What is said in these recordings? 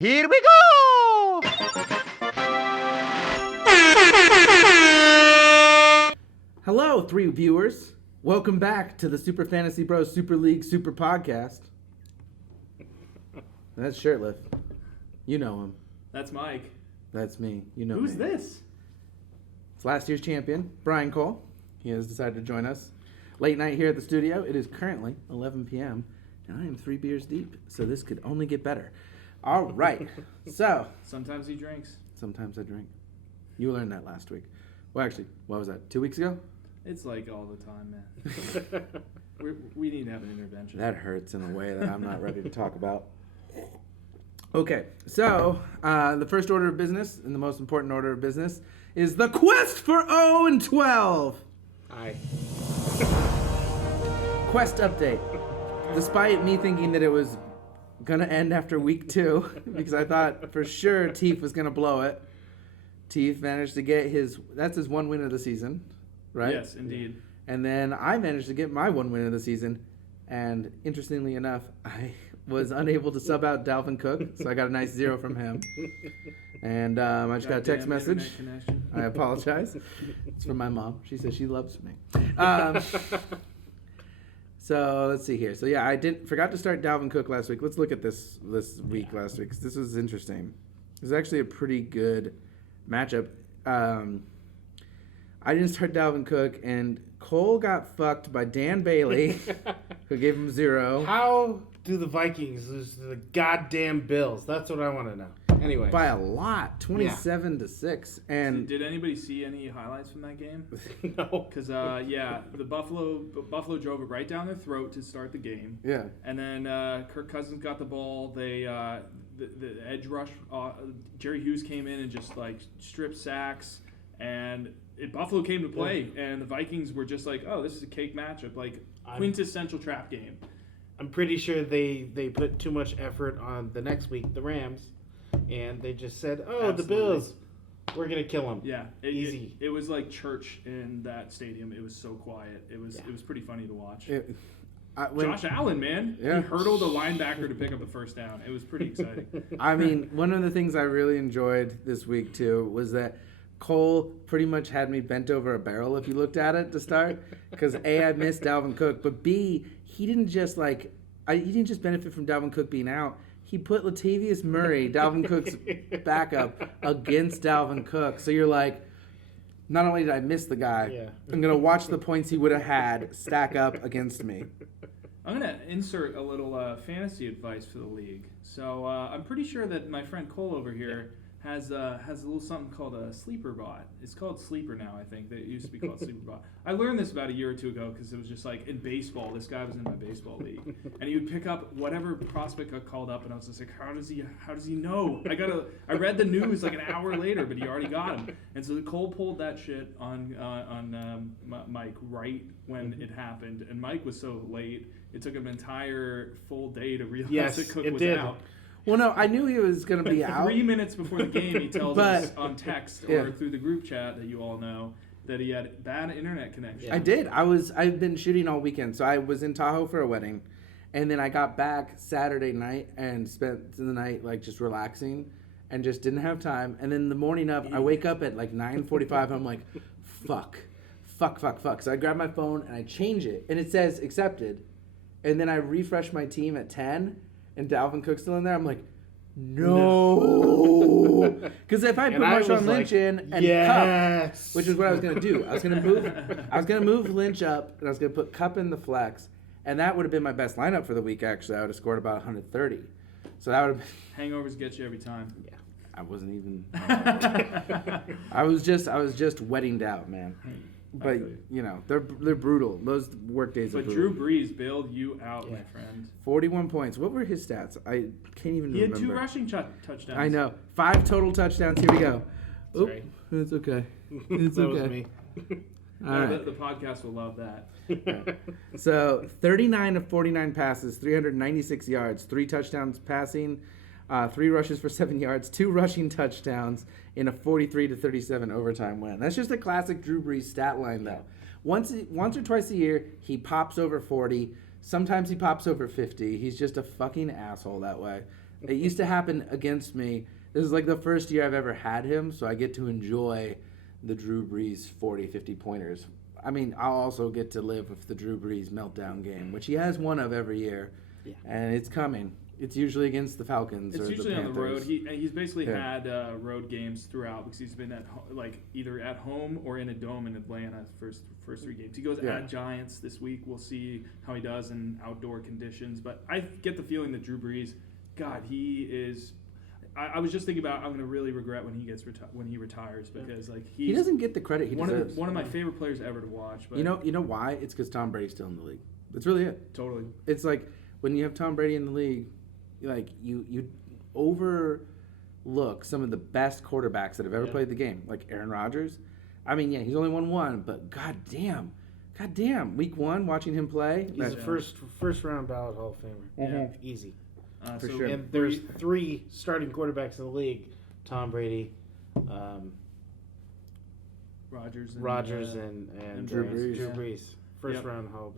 Here we go! Hello, three viewers. Welcome back to the Super Fantasy Bros Super League Super Podcast. That's Shirtlift. You know him. That's Mike. That's me. You know Who's me. this? It's last year's champion, Brian Cole. He has decided to join us. Late night here at the studio. It is currently 11 p.m. and I am 3 beers deep, so this could only get better. All right. So, Sometimes he drinks. sometimes I drink. You learned that last week. Well, actually, what was that? 2 weeks ago? It's like all the time, man. we need to have an intervention. That hurts in a way that I'm not ready to talk about. Okay, so the first order of business, and the most important order of business, is the quest for 0 and 12. Hi. Quest update. Despite me thinking that it was gonna end after week 2, because I thought for sure Teef was gonna blow it. Teef managed to get that's his one win of the season, right? Yes, indeed. And then I managed to get my one win of the season. And interestingly enough, I was unable to sub out Dalvin Cook, so I got a nice 0 from him. And I just got a text Goddamn message. internet connection. I apologize. It's from my mom. She says she loves me. So let's see here. So yeah, I forgot to start Dalvin Cook last week. Let's look at this week last week, 'cause this was interesting. It was actually a pretty good matchup. I didn't start Dalvin Cook, and Cole got fucked by Dan Bailey, who gave him 0. How do the Vikings lose to the goddamn Bills? That's what I want to know. Anyway. By a lot, 27-6. And Did anybody see any highlights from that game? No. Because the Buffalo drove it right down their throat to start the game, yeah, and then Kirk Cousins got the ball. They the edge rush. Jerry Hughes came in and just like strip sacks, and Buffalo came to play, and the Vikings were just like, oh, this is a cake matchup, like quintessential trap game. I'm pretty sure they put too much effort on the next week, the Rams, and they just said, oh, Absolutely. the Bills, we're going to kill them. Yeah, Easy. It was like church in that stadium. It was so quiet. It was pretty funny to watch. Josh Allen, man, Yeah. he hurdled a linebacker to pick up a first down. It was pretty exciting. I mean, one of the things I really enjoyed this week too was that Cole pretty much had me bent over a barrel if you looked at it to start, because A, I missed Dalvin Cook, but B, he didn't just benefit from Dalvin Cook being out. He put Latavius Murray, Dalvin Cook's backup, against Dalvin Cook. So you're like, not only did I miss the guy, I'm going to watch the points he would have had stack up against me. I'm going to insert a little fantasy advice for the league. So I'm pretty sure that my friend Cole over here has a little something called a sleeper bot. It's called Sleeper now, I think. It used to be called Sleeper bot. I learned this about a year or two ago because it was just like in baseball. This guy was in my baseball league, and he would pick up whatever prospect got called up, and I was just like, how does he know? I read the news like an hour later, but he already got him. And so Cole pulled that shit on Mike right when it happened, and Mike was so late. It took him an entire full day to realize that Cook was out. Well, no, I knew he was going to be out. 3 minutes before the game, he tells us on text or through the group chat that you all know that he had bad internet connection. I did. I've been shooting all weekend. So I was in Tahoe for a wedding, and then I got back Saturday night and spent the night like just relaxing and just didn't have time. And then the morning of, I wake up at like 9:45. I'm like, fuck. So I grab my phone and I change it, and it says accepted. And then I refresh my team at 10. And Dalvin Cook's still in there. I'm like, no. Because if I put Marshawn Lynch in and Kupp, which is what I was gonna do, I was gonna move Lynch up, and I was gonna put Kupp in the flex, and that would have been my best lineup for the week. Actually, I would have scored about 130. So that would have been. Hangovers get you every time. Yeah, I wasn't even. I was just wedding out, man. But you know they're brutal. Those work days are brutal. But Drew Brees bailed you out, my friend. 41 points. What were his stats? I can't even remember. He had 2 rushing touchdowns. I know. 5 total touchdowns. Here we go. Oop, Sorry. it's okay. It's that okay. was me. All right. The podcast will love that. So 39 of 49 passes, 396 yards, 3 touchdowns passing, 3 rushes for 7 yards, 2 rushing touchdowns in a 43-37 overtime win. That's just a classic Drew Brees stat line, though. Once or twice a year, he pops over 40. Sometimes he pops over 50. He's just a fucking asshole that way. It used to happen against me. This is like the first year I've ever had him, so I get to enjoy the Drew Brees 40, 50 pointers. I mean, I'll also get to live with the Drew Brees meltdown game, which he has one of every year, and it's coming. It's usually against the Falcons It's or usually the on the road. Panthers. He's basically Yeah. had road games throughout because he's been either at home or in a dome in Atlanta first 3 games. He goes Yeah. at Giants this week. We'll see how he does in outdoor conditions. But I get the feeling that Drew Brees, God, he is. I was just thinking about I'm going to really regret when he retires because like He doesn't get the credit he one deserves. of my favorite players ever to watch. But You know why? It's because Tom Brady's still in the league. That's really it. totally. It's like when you have Tom Brady in the league, like you overlook some of the best quarterbacks that have ever played the game, like Aaron Rodgers. I mean, yeah, he's only won one, but goddamn, week 1 watching him play. He's a first round ballot Hall of Famer. Mhm. Easy. For So sure. And there's 3 starting quarterbacks in the league: Tom Brady, Rodgers and Drew Brees. Drew Yeah. Brees. First Yep. round Hall of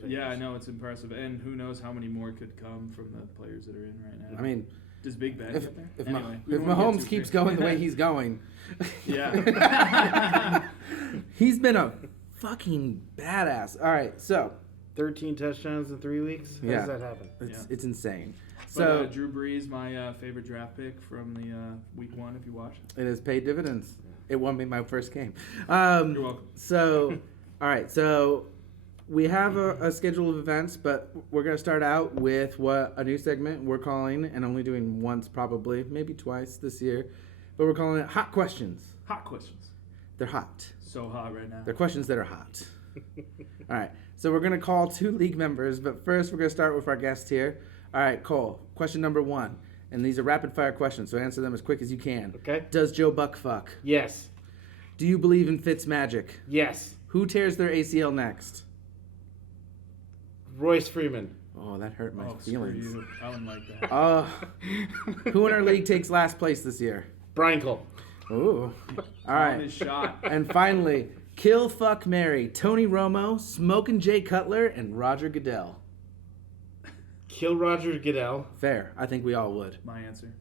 Fame. Yeah, I know it's impressive, and who knows how many more could come from the players that are in right now. I mean, does Big Ben if get there? if, Anyway, if Mahomes keeps going the way he's going, Yeah. he's been a fucking badass. All right, so 13 touchdowns in 3 weeks. How Yeah. does that happen? it's insane. But, So Drew Brees, my favorite draft pick from the week 1. If you watch, it has paid dividends. It won me my first game. you're welcome. So, all right. So we have a schedule of events, but we're going to start out with a new segment we're calling, and only doing once probably, maybe twice this year, but we're calling it Hot Questions. Hot questions. They're hot. So hot right now. They're questions that are hot. All right. So we're going to call 2 league members, but first we're going to start with our guest here. All right, Cole. Question number 1. And these are rapid fire questions, so answer them as quick as you can. Okay. Does Joe Buck fuck? Yes. Do you believe in Fitz magic? Yes. Who tears their ACL next? Royce Freeman. Oh, that hurt my Oh, screw feelings. you. I wouldn't like that. Who in our league takes last place this year? Brian Cole. Ooh. All On right. his shot. And finally, kill, fuck, marry, Tony Romo, Smokin' Jay Cutler, and Roger Goodell. Kill Roger Goodell. Fair. I think we all would. My answer.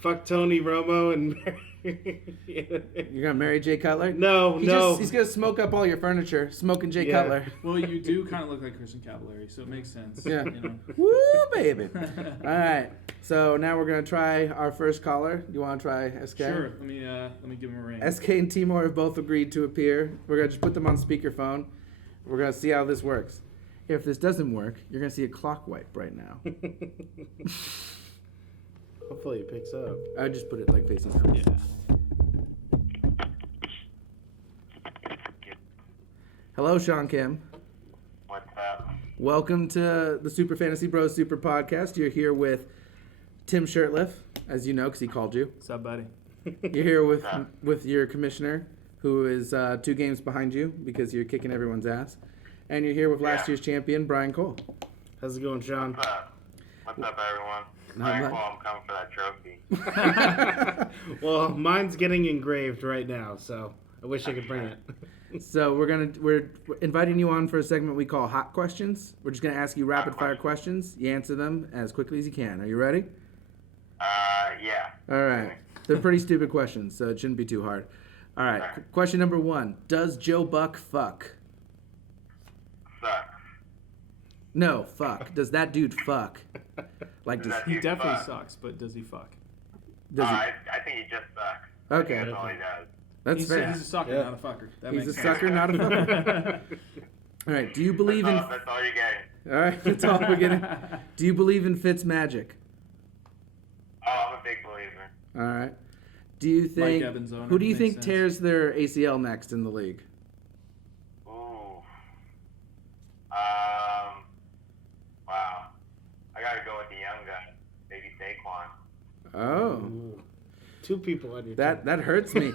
Fuck Tony Romo and You're gonna marry Jay Cutler? No. He's gonna smoke up all your furniture, smoking Jay Yeah. Cutler. Well, you do kind of look like Christian Cavallari, so it makes sense. Yeah. You know. Woo, baby. All right. So now we're gonna try our first caller. Do you want to try SK? Sure. Let me give him a ring. SK and Timor have both agreed to appear. We're gonna just put them on speakerphone. We're gonna see how this works. If this doesn't work, you're gonna see a clock wipe right now. Hopefully it picks up. I would just put it like facing down. Yeah. Hello, Sean Kim. What's up? Welcome to the Super Fantasy Bros Super Podcast. You're here with Tim Shirtliff, as you know, because he called you. What's up, buddy? You're here with your commissioner, who is 2 games behind you because you're kicking everyone's ass. And you're here with last year's champion, Brian Cole. How's it going, Sean? What's up? What's up, everyone? Not Alright, much. well, I'm coming for that trophy. Well, mine's getting engraved right now, so I wish I could bring it. So we're inviting you on for a segment we call Hot Questions. We're just gonna ask you rapid fire questions. You answer them as quickly as you can. Are you ready? Yeah. All right. They're pretty stupid questions, so it shouldn't be too hard. All right. Question number 1: Does Joe Buck fuck? Sucks. No, fuck. Does that dude fuck? Like, does That He dude definitely sucks. sucks, but does he fuck? does he? I think he just sucks. Okay. That's all he does. That's He's fair. a sucker, Yeah. not a fucker. That He's a makes sucker, not a fucker. All right. Do you believe in? That's all you're getting. All right. That's all we're getting. Do you believe in Fitz magic? Oh, I'm a big believer. All right. Do you think? Evans owner, Who do you makes think sense. tears their ACL next in the league? Ooh. Wow. I gotta go with the young guy. Maybe Saquon. Oh. Ooh. 2 people on your team. That hurts me.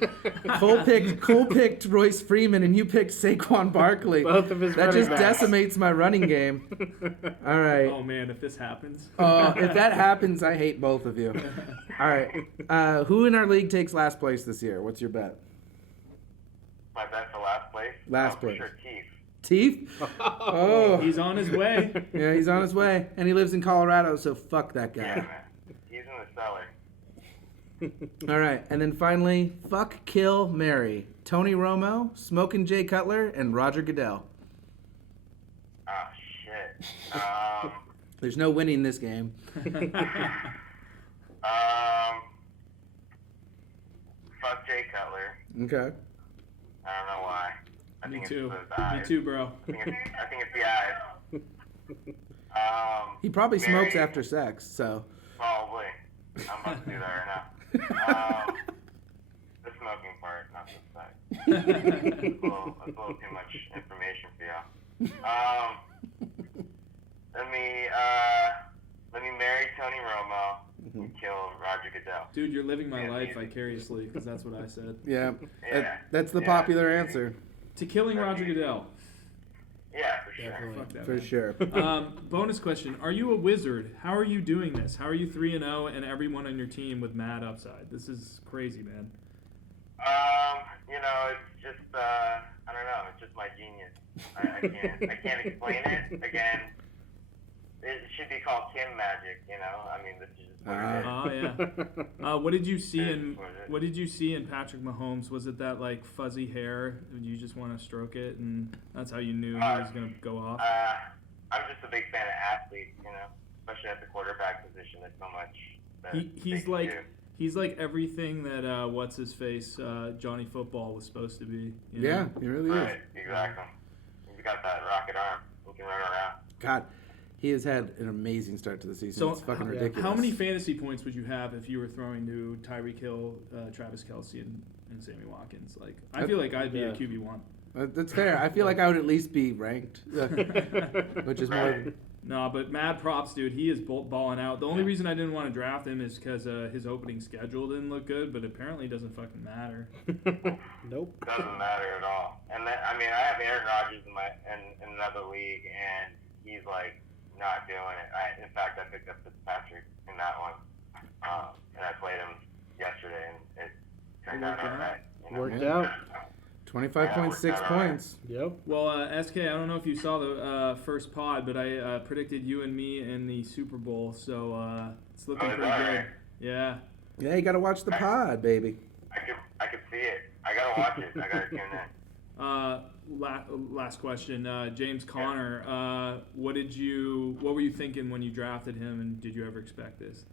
Cole picked Royce Freeman, and you picked Saquon Barkley. Both of his That running just backs. decimates my running game. All right. Oh man, if this happens. If that happens, I hate both of you. All right. Who in our league takes last place this year? What's your bet? My bet for last place? Last For place. sure, Keith. Teeth? Oh. He's on his way. Yeah, he's on his way. And he lives in Colorado, so fuck that Yeah, guy. man. He's in the cellar. All right. And then finally, fuck, kill, marry. Tony Romo, Smokin' Jay Cutler, and Roger Goodell. Oh, shit. There's no winning this game. Fuck Jay Cutler. Okay. I don't know why. I Me think too. it's the eyes. Me too, bro. I think it's the eyes. He probably smokes Mary- after sex, so. Probably. I'm about to do that right now. The smoking part, not the sex. That's a little too much information for y'all. Let me marry Tony Romo and kill Roger Goodell. Dude, you're living my Yeah, life easy. vicariously because that's what I said. Yeah. Yeah. That's the Yeah. popular answer. To killing Roger Goodell. Yeah, for sure. Definitely. Fuck that. For man. sure. Bonus question: are you a wizard? How are you doing this? How are you 3-0 and everyone on your team with mad upside? This is crazy, man. It's just I don't know. It's just my genius. I can't explain it. Again, it should be called Kim magic. I mean, this is just what it is. Oh yeah. What did you see That's in what it is. What did you see in Patrick Mahomes? Was it that like fuzzy hair? Did you just want to stroke it, and that's how you knew he was gonna go off? I'm just a big fan of athletes. Especially at the quarterback position. There's so much. That He's they can like do. he's like everything that what's his face Johnny Football was supposed to be. You Yeah, know? he really is. Right, exactly. He's got that rocket arm. He can run around. God, he has had an amazing start to the season. So, It's fucking yeah. ridiculous. How many fantasy points would you have if you were throwing to Tyreek Hill, Travis Kelce, and Sammy Watkins? Like, I feel like I'd be a Yeah. QB1. That's fair. I feel like I would at least be ranked, which is more. Right. No, but mad props, dude. He is balling out. The only reason I didn't want to draft him is because his opening schedule didn't look good, but apparently it doesn't fucking matter. Nope. Doesn't matter at all. And then, I have Aaron Rodgers in another league, and he's like not doing it. In fact, I picked up Fitzpatrick in that one, and I played him yesterday, and it turned out Worked out. alright. Worked out. 25.6 points. Yep. Well, SK, I don't know if you saw the first pod, but I predicted you and me in the Super Bowl, so it's looking Oh, is pretty that good. right? Yeah. Yeah, you gotta watch the pod, baby. I could see it. I gotta watch it. I gotta tune in. Last question, James Conner. What were you thinking when you drafted him, and did you ever expect this?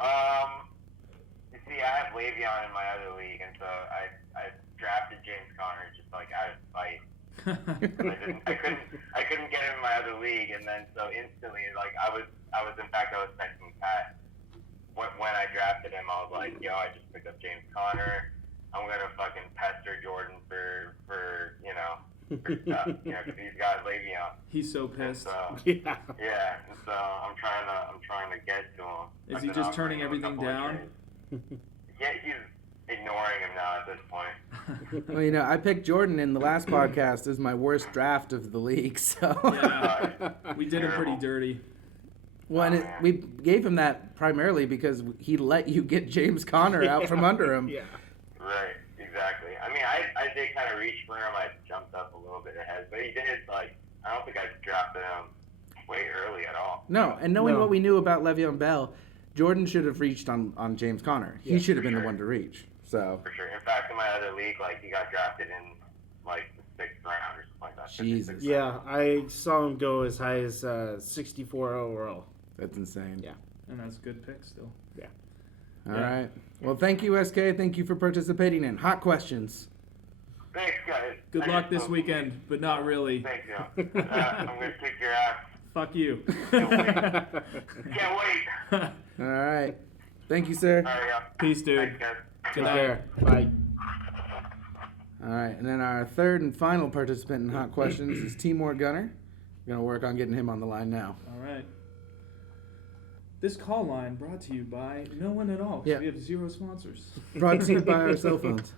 You see, I have Le'Veon in my other league, and so I drafted James Conner just like out of spite. I couldn't get him in my other league, and then so instantly, like I was texting Pat when I drafted him. I was like, yo, I just picked up James Conner. I'm gonna fucking pester Jordan for stuff, because he's got Le'Veon. He's so And pissed. so Yeah. yeah, and so I'm trying to get to him. Is I've he been just offering turning him a everything couple of down? trades. Yeah, he's ignoring him now at this point. Well, I picked Jordan in the last podcast as my worst draft of the league, so. Yeah, we did him pretty dirty. Well, and we gave him that primarily because he let you get James Conner out from under him. Yeah. Right, exactly. I mean, I did kind of reach for him. I jumped up a little bit ahead, but he did, I don't think I drafted him way early at all. No, and knowing No. what we knew about Le'Veon Bell, Jordan should have reached on James Conner. He Yeah, should have for been the sure. one to reach. So, For sure. In fact, in my other league, he got drafted in, the 6th round or something like that. Jesus. Yeah, I saw him go as high as 64 overall. that's insane. Yeah. And that's a good pick still. All Yeah. right. Well, thank you, SK. Thank you for participating in Hot Questions. Thanks, guys. Good I luck just this hope- weekend, but not really. Thank you. I'm going to kick your ass. Fuck you. Can't wait. All right. Thank you, sir. All right, yeah. Peace, dude. Thanks, guys. Good Take night. care. Bye. All right. And then our third and final participant in Hot Questions is Timur Gunner. We're going to work on getting him on the line now. All right. This call line brought to you by no one at all. 'cause Yeah. We have 0 sponsors. Brought to you by our cell phones.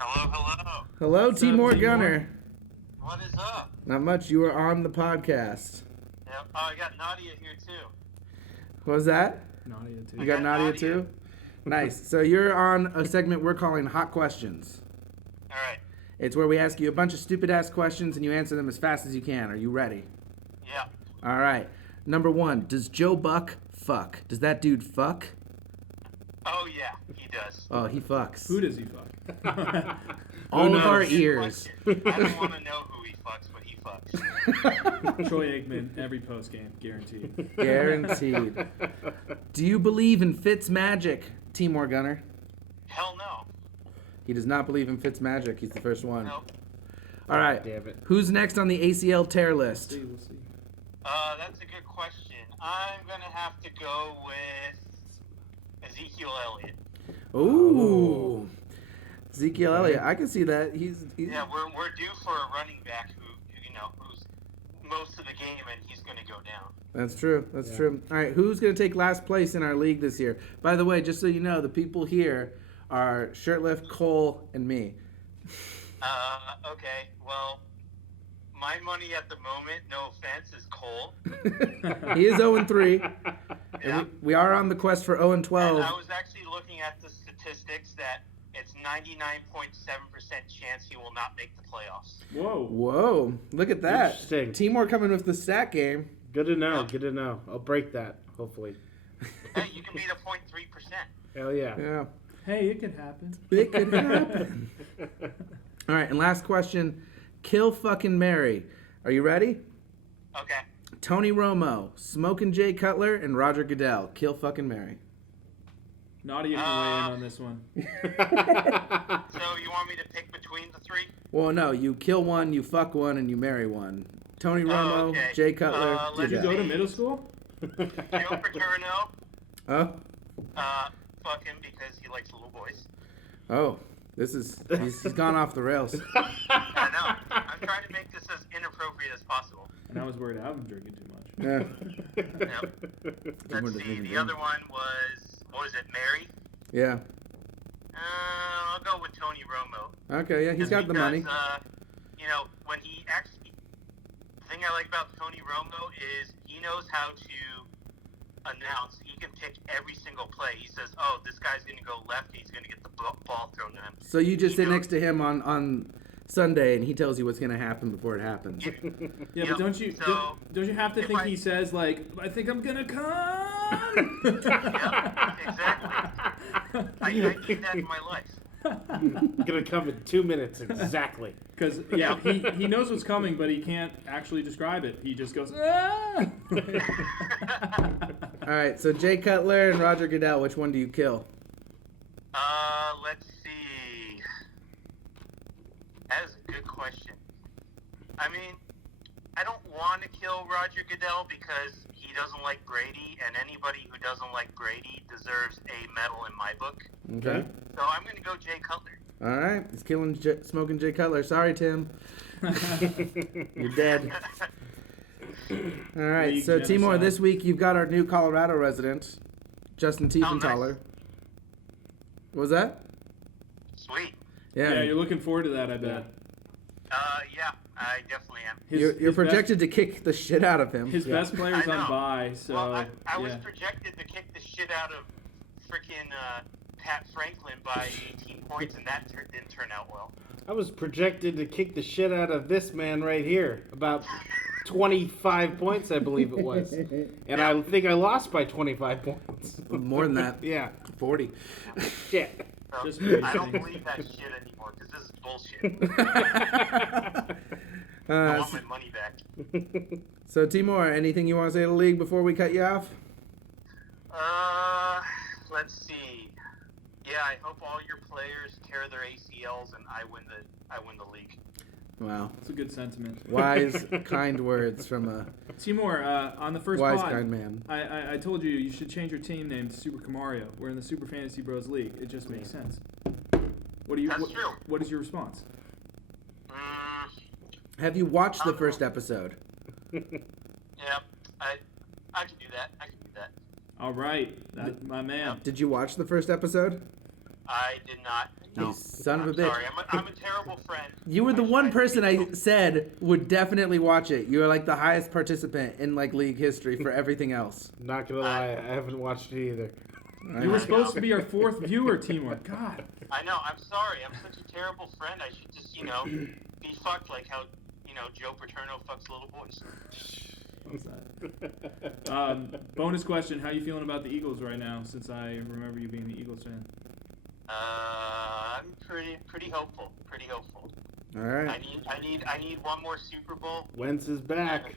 Hello. Hello, What's up, Timur Timur? Gunner. What is up? Not much. You are on the podcast. Yep. Oh, I got Nadia here too. What was that? Nadia, too. You got got Nadia Nadia. too? Nice. So you're on a segment we're calling Hot Questions. All right. It's where we ask you a bunch of stupid-ass questions and you answer them as fast as you can. Are you ready? Yeah. All right. Number 1, does Joe Buck fuck? Does that dude fuck? Oh yeah, he does. Oh, he fucks. Who does he fuck? All of knows? our Good ears. question. I don't want to know who he fucks, but he fucks. Troy Aikman, every post game, guaranteed. Guaranteed. Do you believe in Fitz magic, Timor Gunner? Hell no. He does not believe in Fitz magic. He's the first one. No. All right. Damn it. Who's next on the ACL tear list? We'll see. That's a good question. I'm gonna have to go with Ezekiel Elliott. Ooh. Ezekiel Elliott. I can see that. He's Yeah, we're due for a running back who's most of the game, and he's gonna go down. That's true. That's Yeah. true. All right, who's going to take last place in our league this year? By the way, just so you know, the people here are Shirtlift, Cole, and me. Okay. Well, my money at the moment, no offense, is Cole. He is 0-3. Yeah. And we are on the quest for 0-12. And I was actually looking at the statistics that it's 99.7% chance he will not make the playoffs. Whoa. Whoa, look at that. Interesting. Timor coming with the stat game. Good to know. Good to know. I'll break that, hopefully. Hey, you can beat a 0.3%. Hell yeah. Yeah, Hey, it could happen. it could happen. All right, and last question. Kill fucking Mary. Are you ready? Okay. Tony Romo, Smokin' Jay Cutler, and Roger Goodell. Kill fucking Mary. Nadia can weigh in on this one. So you want me to pick between the three? Well, no, you kill one, you fuck one, and you marry one. Tony Romo, okay. Jay Cutler, Let's Did you Goodell. go to middle school? Joe Paterno, Oh, fuck him because he likes little boys. oh, he's gone off the rails. I know. I'm trying to make this as inappropriate as possible. And I was worried I've been drinking too much. Yeah, Yep. Someone Let's to see. think The again. other one was, what was it, Mary? yeah. I'll go with Tony Romo. Okay, yeah, he's Just got the money. because, when he actually, the thing I like about Tony Romo is he knows how to announce. He can pick every single play. He says, "Oh, this guy's going to go left. He's going to get the ball thrown to him." So you just he sit knows- next to him on Sunday, and he tells you what's gonna happen before it happens. Yeah, Yep, but don't you so, don't you have to if think I- he says like, I think I'm gonna come? Yeah, exactly. I need that in my life. Gonna come in 2 minutes exactly. Because yeah, he knows what's coming, but he can't actually describe it. He just goes, ah! All right, so Jay Cutler and Roger Goodell, which one do you kill? Let's see. That is a good question. I mean, I don't want to kill Roger Goodell because he doesn't like Brady, and anybody who doesn't like Brady deserves a medal in my book. Okay. So I'm going to go Jay Cutler. All right, he's killing, smoking Jay Cutler. Sorry, Tim. You're dead. All right, League so Timor, genocide. this week you've got our new Colorado resident, Justin Tiefenthaler. nice. What was that? Sweet. Yeah, Yeah, you're looking forward to that, I bet. Yeah, I definitely am. you're his projected to kick the shit out of him. His Yeah. best player's I on know. bye, so Well, I was yeah. projected to kick the shit out of freaking Pat Franklin by 18 points, and that didn't turn out well. I was projected to kick the shit out of this man right here. About 25 points, I believe it was. And I think I lost by 25 points. More than that, Yeah. 40. Shit. So Just pretty I don't funny. believe that shit anymore because this is bullshit. I Uh, want my money back. so Timor, anything you want to say to the league before we cut you off? Let's see. Yeah, I hope all your players tear their ACLs and I win the league. Wow, It's a good sentiment. wise, kind words from a Timor, on the first wise, pod, kind man. I told you should change your team name to Super Camario. We're in the Super Fantasy Bros League. It just makes sense. What do you? That's true. What is your response? Have you watched the first episode? Yeah, I can do that. All right, my man. Did you watch the first episode? I did not. No. You son of a I'm bitch. Sorry, I'm a terrible friend. You were the I one should- person I said would definitely watch it. You were like the highest participant in like league history for everything else. Not gonna lie, I haven't watched it either. You were supposed to be our fourth viewer, Timur. God. I know. I'm sorry. I'm such a terrible friend. I should just, be fucked like how, Joe Paterno fucks little boys. What's that? Bonus question: how you feeling about the Eagles right now? Since I remember you being the Eagles fan. I'm pretty hopeful. Pretty hopeful. All right. I need one more Super Bowl. Wentz is back.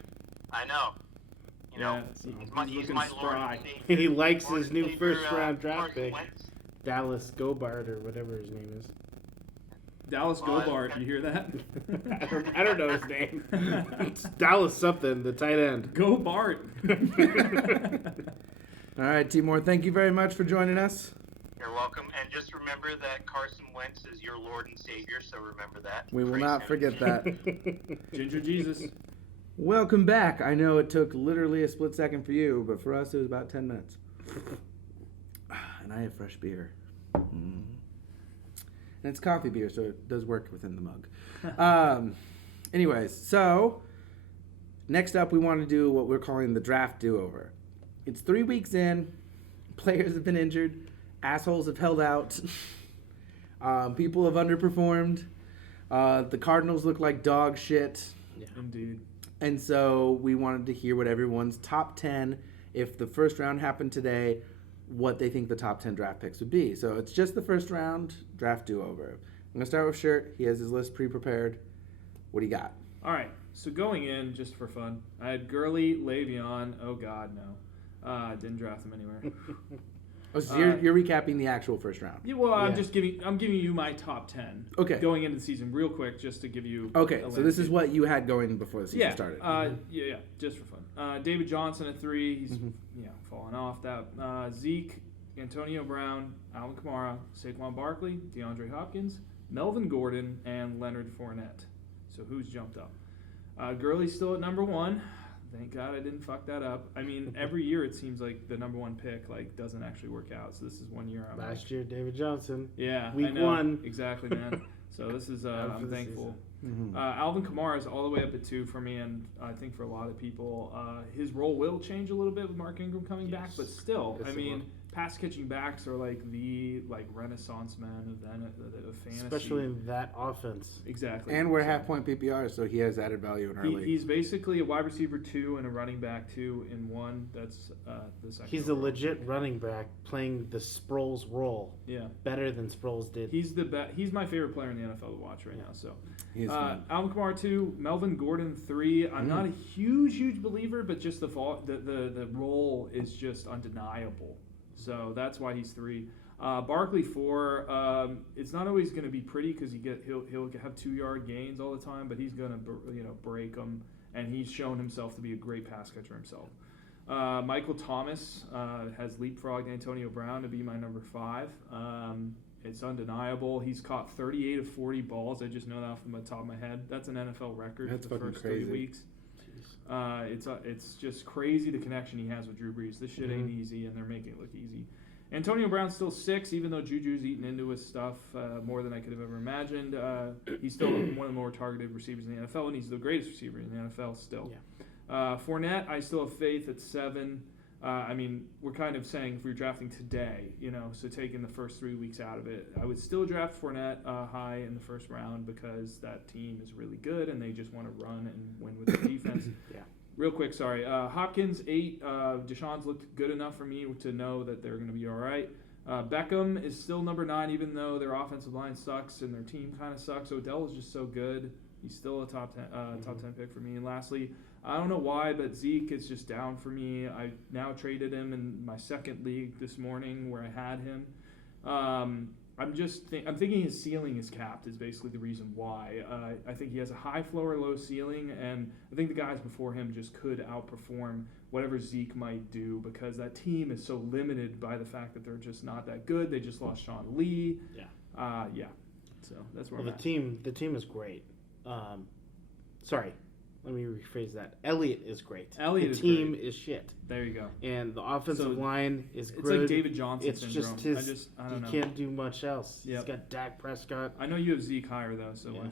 I know. Yeah, He's my Lord spry. and Savior. He likes Lord his and new Savior, first-round draft Carson pick, Wentz. Dallas Gobart or whatever his name is. Dallas Gobart, you hear that? I don't know his name. It's Dallas something, the tight end. Go Bart. All right, Timur, thank you very much for joining us. You're welcome. And just remember that Carson Wentz is your Lord and Savior, so remember that. We will Praise not him. forget that. Ginger Jesus. Welcome back. I know it took literally a split second for you, but for us it was about 10 minutes. And I have fresh beer. And it's coffee beer, so it does work within the mug. Anyways, so next up we want to do what we're calling the draft do-over. It's 3 weeks in. Players have been injured. Assholes have held out. People have underperformed. The Cardinals look like dog shit. Indeed. And so we wanted to hear what everyone's top 10, if the first round happened today, what they think the top 10 draft picks would be. So it's just the first round draft do-over. I'm going to start with Shirt. He has his list pre-prepared. What do you got? All right. So going in, just for fun, I had Gurley, Le'Veon. Oh, God, no. Didn't draft him anywhere. Oh, so you're recapping the actual first round. Yeah, well, I'm Yeah. giving you my top 10. Okay. Going into the season real quick, just to give you. Okay, a so this is landscape. what you had going before the season Yeah. started. Yeah, just for fun. David Johnson at 3. He's falling off that. Zeke, Antonio Brown, Alvin Kamara, Saquon Barkley, DeAndre Hopkins, Melvin Gordon, and Leonard Fournette. So who's jumped up? Gurley's still at number 1. Thank God I didn't fuck that up. I mean, every year it seems like the number 1 pick doesn't actually work out. So this is 1 year. Last year, David Johnson. Yeah, I Week know. 1. Exactly, man. So this is Out for I'm the thankful. Mhm. Alvin Kamara is all the way up at 2 for me, and I think for a lot of people, his role will change a little bit with Mark Ingram coming back. But still, Yes, I it mean, will. pass catching backs are like the Renaissance men of fantasy. Especially in that offense. Exactly. And we're So half-point PPR, so he has added value in our league. He's basically a wide receiver 2 and a running back 2 in 1. That's the second. He's a overall. legit running back playing the Sproles role Yeah. better than Sproles did. He's He's my favorite player in the NFL to watch right now. So. He's fun. Alvin Kamara 2, Melvin Gordon 3. I'm not a huge believer, but just the role is just undeniable. So that's why he's 3. Barkley 4. It's not always going to be pretty because he'll have 2-yard gains all the time, but he's going to break them, and he's shown himself to be a great pass catcher himself. Michael Thomas has leapfrogged Antonio Brown to be my number 5. It's undeniable. He's caught 38 of 40 balls. I just know that off the top of my head. That's an NFL record That's for the fucking first crazy. 3 weeks. It's just crazy the connection he has with Drew Brees. This shit ain't easy, and they're making it look easy. Antonio Brown's still 6, even though Juju's eaten into his stuff more than I could have ever imagined. He's still one of the more targeted receivers in the NFL, and he's the greatest receiver in the NFL still. Fournette, I still have faith at 7. I mean, we're kind of saying if we were drafting today, so taking the first 3 weeks out of it, I would still draft Fournette high in the first round because that team is really good and they just want to run and win with the defense. Yeah. Real quick, sorry. Hopkins 8. Deshaun's looked good enough for me to know that they're going to be all right. Beckham is still number 9, even though their offensive line sucks and their team kind of sucks. Odell is just so good. He's still a top 10 pick for me. And lastly, I don't know why, but Zeke is just down for me. I now traded him in my second league this morning where I had him. I'm thinking his ceiling is capped is basically the reason why. I think he has a high floor, low ceiling, and I think the guys before him just could outperform whatever Zeke might do because that team is so limited by the fact that they're just not that good. They just lost Sean Lee. Yeah. So that's where Well, I'm the at. team is great. Sorry, let me rephrase that. Elliott is great. Elliott the is team great. is shit, There you go. and the offensive So, line is It's good. like David Johnson It's syndrome. just I don't know. he can't do much else. Yep. He's got Dak Prescott. I know you have Zeke higher though, so Yeah. why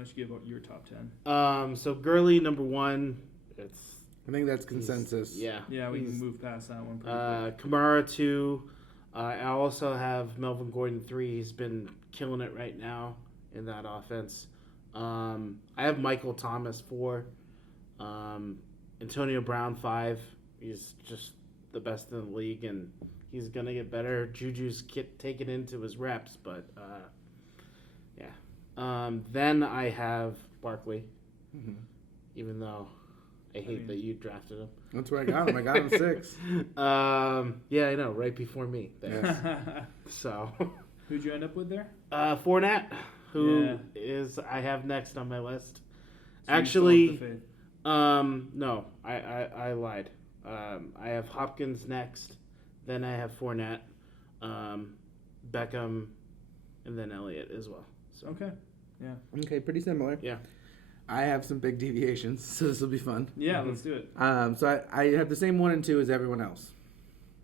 don't you give your top 10? So Gurley number 1. It's I think that's consensus. yeah. Yeah, we he's- can move past that one. Pretty quick. Kamara 2. I also have Melvin Gordon 3. He's been killing it right now in that offense. I have Michael Thomas 4. Antonio Brown 5. He's just the best in the league, and he's going to get better. Juju's taken into his reps, but yeah. Then I have Barkley, even though I hate that you drafted him. That's where I got him. I got him 6. Yeah, I know, right before me. There. So, Who'd you end up with there? Fournette, who is I have next on my list. Actually, no, I lied. I have Hopkins next, then I have Fournette, Beckham, and then Elliott as well. So. Okay. Yeah. Okay, pretty similar. Yeah. I have some big deviations, so this will be fun. Yeah, let's do it. So I have the same 1 and 2 as everyone else.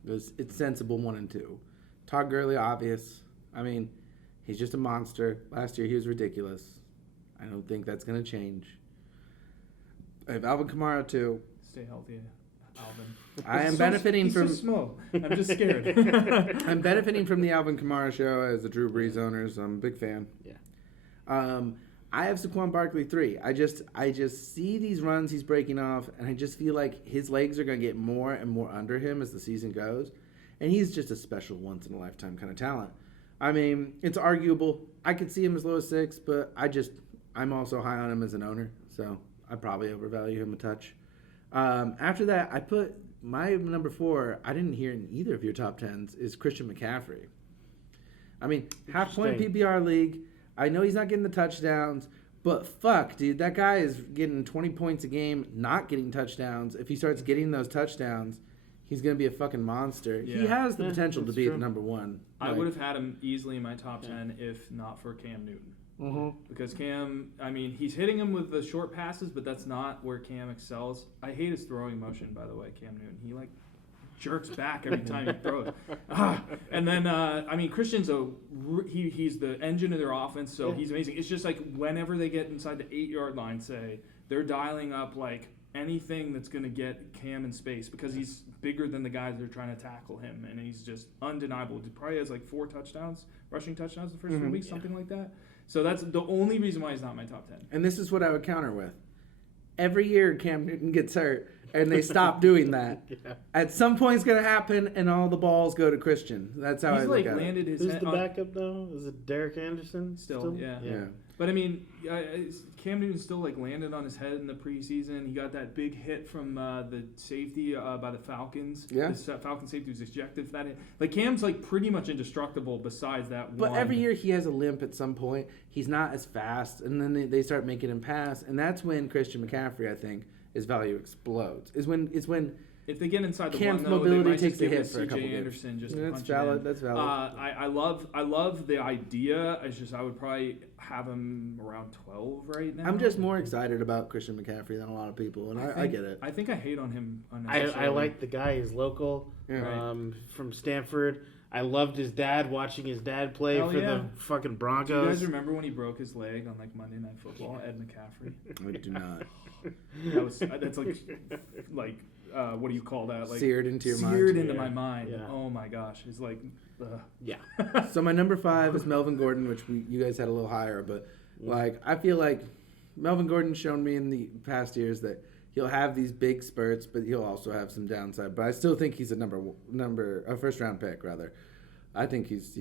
It's sensible 1 and 2. Todd Gurley, obvious. I mean, he's just a monster. Last year he was ridiculous. I don't think that's going to change. I have Alvin Kamara too. Stay healthy, Alvin. I am benefiting he's from. so small. I'm just scared. I'm benefiting from the Alvin Kamara show as a Drew Brees owner, so I'm a big fan. Yeah. I have Saquon Barkley 3. I just see these runs he's breaking off, and I just feel like his legs are going to get more and more under him as the season goes. And he's just a special once-in-a-lifetime kind of talent. I mean, it's arguable. I could see him as low as 6, but I'm also high on him as an owner, so I probably overvalue him a touch. After that, I put my number 4, I didn't hear in either of your top 10s, is Christian McCaffrey. I mean, half-point PPR league. I know he's not getting the touchdowns, but fuck, dude, that guy is getting 20 points a game, not getting touchdowns. If he starts getting those touchdowns, he's going to be a fucking monster. Yeah. He has the potential to that's be true. the number 1. I would have had him easily in my top 10 if not for Cam Newton. Mm-hmm. Because Cam, I mean, he's hitting him with the short passes, but that's not where Cam excels. I hate his throwing motion, by the way, Cam Newton. He, jerks back every time he throws. And then, I mean, Christian's he's the engine of their offense, so he's amazing. It's just like whenever they get inside the 8-yard line, say, they're dialing up, anything that's going to get Cam in space because he's bigger than the guys that are trying to tackle him, and he's just undeniable. He probably has 4 touchdowns, rushing touchdowns the first 2 weeks, something like that. So that's the only reason why he's not in my top 10. And this is what I would counter with. Every year Cam Newton gets hurt, and they stop doing that. At some point it's going to happen, and all the balls go to Christian. That's how I He's look at it. landed his Who's head the on, backup now? Is it Derek Anderson? Still, yeah. Yeah. But I mean, Cam Newton still landed on his head in the preseason. He got that big hit from the safety by the Falcons. Yeah. The Falcon safety was ejected for that hit. Cam's pretty much indestructible besides that one. But every year he has a limp at some point. He's not as fast, and then they start making him pass, and that's when Christian McCaffrey, I think, his value explodes. Is when if they get inside the Cam's one, though, mobility they might takes just a give it hit to for a couple C.J. games. Anderson just to That's punch valid. it in. That's valid. I love the idea. It's just I would probably have him around 12 right now. I'm just more excited about Christian McCaffrey than a lot of people, and I get it. I think I hate on him I unnecessarily. like the guy. He's local, Yeah. from Stanford. I loved his dad, watching his dad play Hell for yeah. the fucking Do you Broncos. guys remember when he broke his leg on Monday Night Football? Ed McCaffrey. I do not. That's what do you call that? Seared into your mind. Seared into Yeah. my mind. Yeah. Oh my gosh, it's Yeah. So my number 5 is Melvin Gordon, which you guys had a little higher, but I feel like Melvin Gordon's shown me in the past years that he'll have these big spurts, but he'll also have some downside. But I still think he's a first round pick rather. I think he's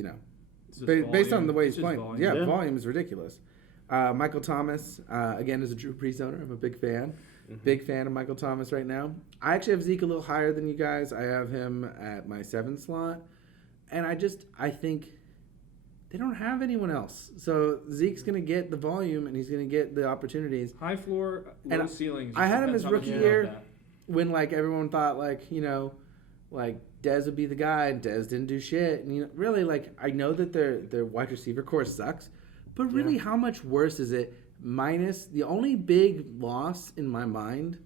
based on the way he's playing. Volume. Yeah, Yeah. volume is ridiculous. Michael Thomas, again, as a Drew Brees owner, I'm a big fan. Big fan of Michael Thomas right now. I actually have Zeke a little higher than you guys. I have him at my 7th slot. And I think they don't have anyone else. So Zeke's going to get the volume and he's going to get the opportunities. High floor, low And ceiling. I had him Depends as how much rookie you year. love that. When everyone thought Dez would be the guy, and Dez didn't do shit. And really I know that their wide receiver core sucks, but really how much worse is it? Minus the only big loss in my mind,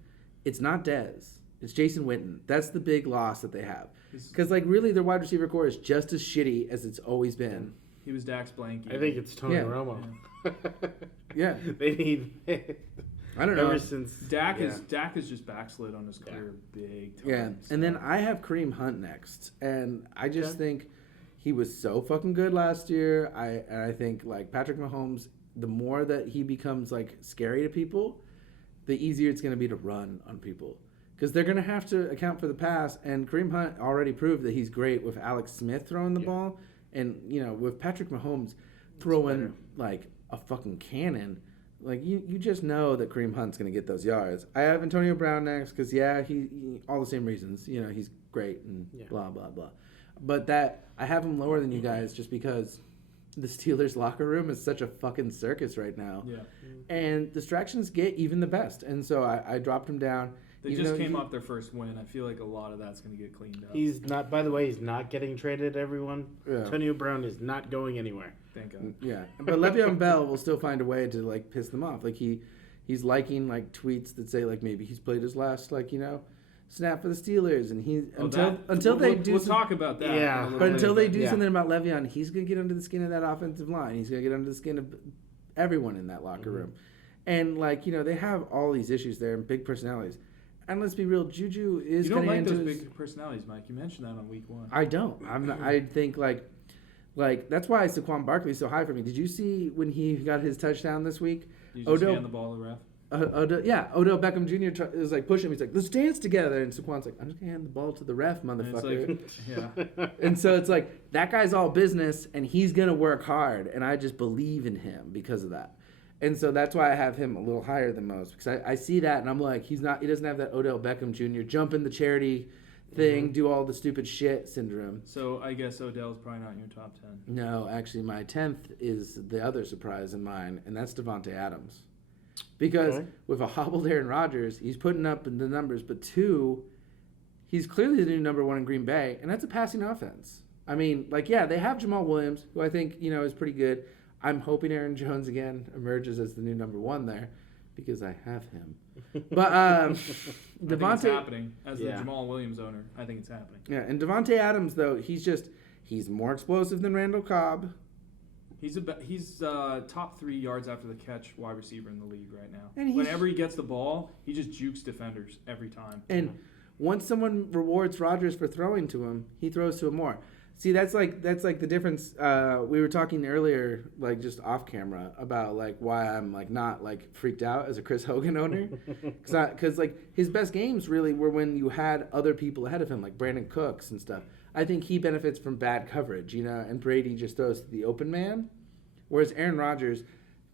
it's not Dez, it's Jason Witten. That's the big loss that they have, because really their wide receiver core is just as shitty as it's always been. He was Dax Blanky. I think it's Tony Yeah. Romo. Yeah, They need. I don't know. Ever since Dak is just backslid on his career big time. Yeah, and then I have Kareem Hunt next, and I just think he was so fucking good last year. I think like Patrick Mahomes, the more that he becomes like scary to people, the easier it's going to be to run on people. Because they're going to have to account for the pass, and Kareem Hunt already proved that he's great with Alex Smith throwing the ball, and with Patrick Mahomes throwing like a fucking cannon, like you just know that Kareem Hunt's going to get those yards. I have Antonio Brown next because he all the same reasons. He's great and blah blah blah, but that I have him lower than you guys just because the Steelers locker room is such a fucking circus right now, and distractions get even the best, and so I dropped him down. They just came off their first win. I feel like a lot of that's going to get cleaned up. He's not. By the way, he's not getting traded. Everyone, Yeah. Antonio Brown is not going anywhere. Thank God. Yeah, but Le'Veon Bell will still find a way to like piss them off. Like he's liking like tweets that say like maybe he's played his last snap for the Steelers, and We'll talk about that. Yeah. in a little But bit, until they but- do something about Le'Veon, he's gonna get under the skin of that offensive line. He's gonna get under the skin of everyone in that locker room, and they have all these issues there and big personalities. And let's be real, Juju is You don't kinda like those into his- big personalities, Mike. You mentioned that on week 1. I don't. I'm not. I think like that's why Saquon Barkley is so high for me. Did you see when he got his touchdown this week? You just Odell- hand the ball to the ref. Odell Beckham Jr. is like pushing him. He's like, let's dance together. And Saquon's like, I'm just going to hand the ball to the ref, And it's motherfucker. like, yeah. And so it's like, that guy's all business, and he's going to work hard. And I just believe in him because of that. And so that's why I have him a little higher than most. Because I see that, and I'm like, he doesn't have that Odell Beckham Jr. jump in the charity thing, do all the stupid shit syndrome. So I guess Odell's probably not in your top 10. No, actually, my 10th is the other surprise in mine, and that's Devontae Adams. Because with a hobbled Aaron Rodgers, he's putting up the numbers, but 2, he's clearly the new number 1 in Green Bay, and that's a passing offense. I mean, they have Jamal Williams, who I think, is pretty good. I'm hoping Aaron Jones again emerges as the new number 1 there, because I have him. But I think it's Devontae, happening. As the Jamal Williams owner, I think it's happening. yeah, and Devontae Adams though, he's more explosive than Randall Cobb. He's top 3 yards after the catch wide receiver in the league right now. And whenever he gets the ball, he just jukes defenders every time. And once someone rewards Rodgers for throwing to him, he throws to him more. See, that's like the difference. We were talking earlier, like just off camera, about like why I'm like not like freaked out as a Chris Hogan owner, because like his best games really were when you had other people ahead of him, like Brandon Cooks and stuff. I think he benefits from bad coverage, and Brady just throws to the open man, whereas Aaron Rodgers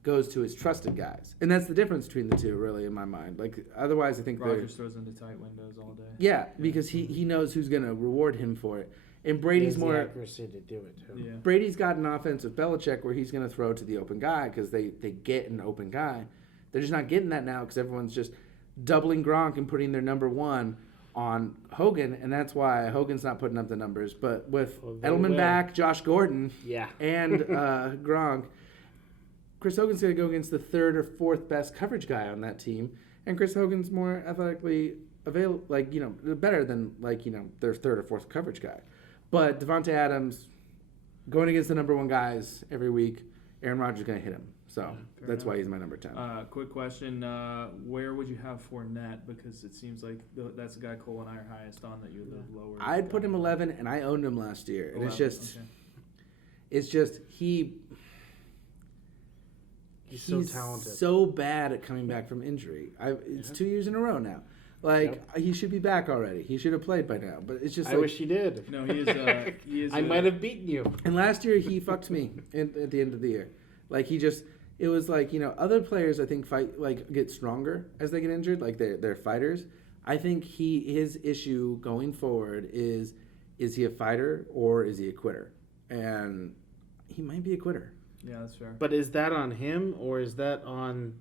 goes to his trusted guys, and that's the difference between the two, really, in my mind. Like otherwise, I think Rodgers throws into tight windows all day. yeah, because he knows who's going to reward him for it. And Brady's He has more the accuracy to do it too. Yeah. Brady's got an offense with Belichick where he's going to throw to the open guy because they get an open guy. They're just not getting that now because everyone's just doubling Gronk and putting their number 1 on Hogan, and that's why Hogan's not putting up the numbers. But with Edelman back, Josh Gordon, and Gronk, Chris Hogan's going to go against the 3rd or 4th best coverage guy on that team, and Chris Hogan's more athletically available, better than their 3rd or 4th coverage guy. But Devontae Adams going against the number 1 guys every week, Aaron Rodgers is going to hit him. So that's why he's my number 10. Quick question: where would you have Fournette? Because it seems like that's the guy Cole and I are highest on. That you would have lower. I'd put him 11, and I owned him last year. And 11, it's just He's so talented. so bad at coming back from injury. It's 2 years in a row now. He should be back already. He should have played by now. But it's just I wish he did. No, he is. I might have beaten you. And last year he fucked me at the end of the year. It was other players I think get stronger as they get injured. Like they're fighters. I think his issue going forward is he a fighter or is he a quitter? And he might be a quitter. Yeah, that's fair. But is that on him or is that on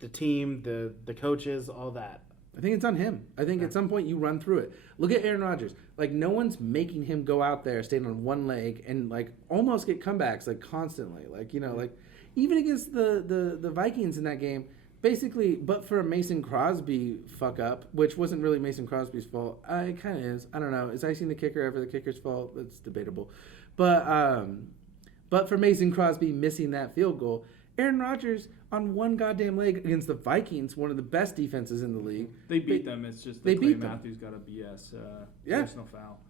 the team, the coaches, all that? I think it's on him. I think at some point you run through it. Look at Aaron Rodgers. No one's making him go out there, stand on one leg, and almost get comebacks constantly. Even against the Vikings in that game, basically, but for a Mason Crosby fuck up, which wasn't really Mason Crosby's fault. It kind of is. I don't know. Is icing the kicker ever the kicker's fault? That's debatable. But for Mason Crosby missing that field goal, Aaron Rodgers on one goddamn leg against the Vikings, one of the best defenses in the league. They beat them. It's just they that Clay beat them. Matthews got a BS Yeah. personal foul.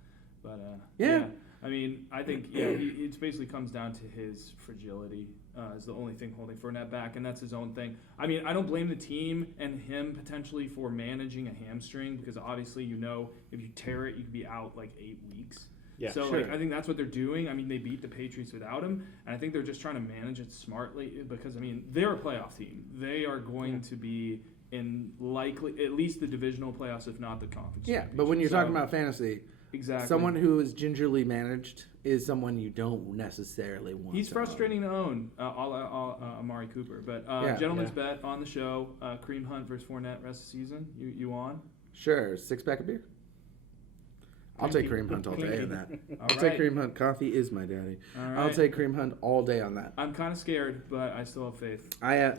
But Yeah. I mean, I think it basically comes down to his fragility is the only thing holding Fournette back, and that's his own thing. I mean, I don't blame the team and him potentially for managing a hamstring because obviously if you tear it, you could be out like 8 weeks. Yeah, so sure. like, I think that's what they're doing. I mean, they beat the Patriots without him, and I think they're just trying to manage it smartly because I mean they're a playoff team. They are going to be in likely at least the divisional playoffs, if not the conference. Yeah, but when you're championship. talking about fantasy, exactly someone who is gingerly managed is someone you don't necessarily want. he's to own. frustrating to own, Amari Cooper. But gentleman's bet on the show: Kareem Hunt versus Fournette rest of the season. You on? Sure, 6-pack of beer. I'll take Kareem Hunt all day on that. I'll take right. Kareem Hunt. Coffee is my daddy. All right. I'll take Kareem Hunt all day on that. I'm kind of scared, but I still have faith.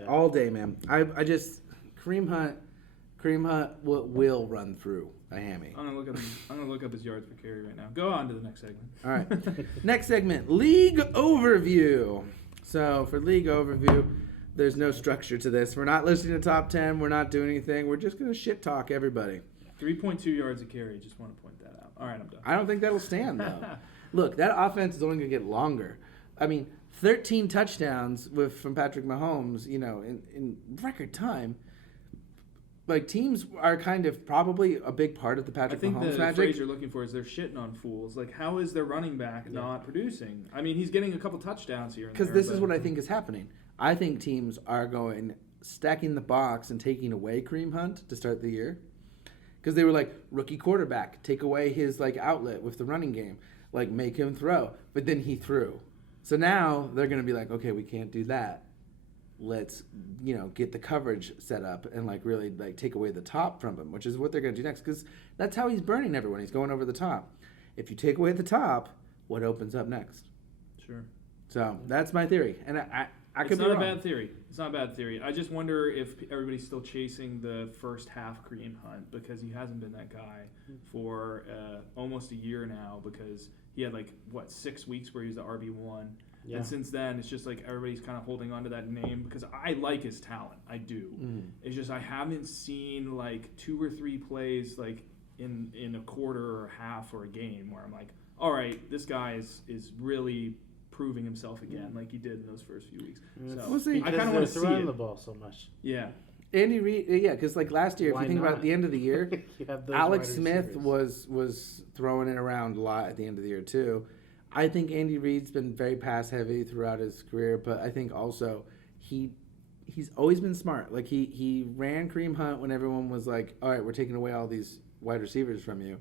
All day, man. I just Kareem Hunt will run through a hammy. I'm gonna look up his yards per carry right now. Go on to the next segment. All right. Next segment, league overview. So for league overview, there's no structure to this. We're not listening to top 10. We're not doing anything. We're just gonna shit talk everybody. 3.2 yards a carry. Just want to point that out. All right, I'm done. I don't think that'll stand though. Look, that offense is only gonna get longer. I mean, 13 touchdowns from Patrick Mahomes. In record time. Like, teams are kind of probably a big part of the I Patrick think Mahomes the magic. phrase you're looking for is they're shitting on fools. Like, how is their running back not producing? I mean, he's getting a couple touchdowns here and there. Because this is what I think is happening. I think teams are stacking the box and taking away Kareem Hunt to start the year. Because they were like, rookie quarterback, take away his outlet with the running game. Like, make him throw. But then he threw. So now they're going to be like, okay, we can't do that. Let's, get the coverage set up and really take away the top from him, which is what they're going to do next. Because that's how he's burning everyone. He's going over the top. If you take away the top, what opens up next? Sure. So that's my theory. And I could It's be not a wrong. bad theory. It's not a bad theory. I just wonder if everybody's still chasing the first half Kareem Hunt because he hasn't been that guy for almost a year now because he had 6 weeks where he was the RB1. Yeah. And since then, it's just everybody's kind of holding on to that name because I like his talent. I do. It's just I haven't seen 2 or 3 plays in a quarter or a half or a game where I'm like, all right, this guy is really proving himself again like he did in those first few weeks. So We'll see. I kind of want to see throwing it. the ball so much. Yeah. Andy Reid, because last year, if Why you think about not? the end of the year, You have those Alex wide Smith receivers. was throwing it around a lot at the end of the year too. I think Andy Reid's been very pass heavy throughout his career, but I think also he's always been smart. He ran Kareem Hunt when everyone was like, all right, we're taking away all these wide receivers from you.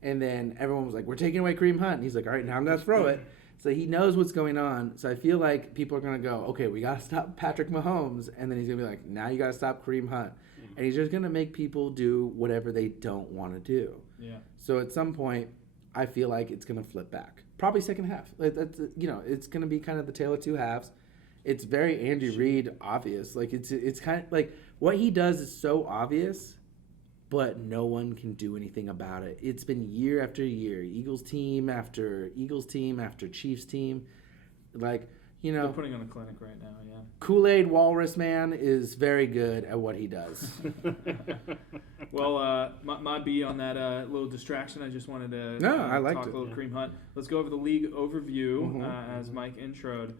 And then everyone was like, we're taking away Kareem Hunt. And he's like, all right, now I'm going to throw it. So he knows what's going on. So I feel like people are going to go, okay, we got to stop Patrick Mahomes. And then he's going to be like, now you got to stop Kareem Hunt. And he's just going to make people do whatever they don't want to do. Yeah. So at some point, I feel like it's going to flip back. Probably second half. That's it's going to be kind of the tale of two halves. It's very Andy Reid obvious. It's kind of what he does is so obvious, but no one can do anything about it. It's been year after year, Eagles team after Chiefs team. They're putting on a clinic right now, yeah. Kool-Aid Walrus Man is very good at what he does. Well, my B on that little distraction, I just wanted to I liked talk it. a little Kareem Hunt. Let's go over the league overview as Mike introed.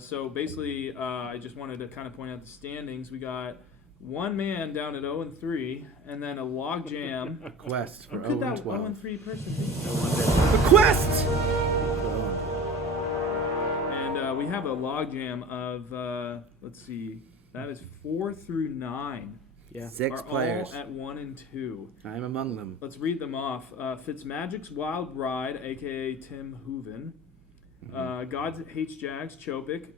So basically, I just wanted to kind of point out the standings. We got one man down at 0-3, and then a log jam. A quest for Who could that 0-12. 0-3 person be? A quest! And we have a log jam of, let's see, that is 4 through 9. Yeah. 6 are players. all at 1 and 2. I'm among them. Let's read them off. Fitzmagic's Wild Ride, a.k.a. Tim Hooven. God Hates Jags, Chopik.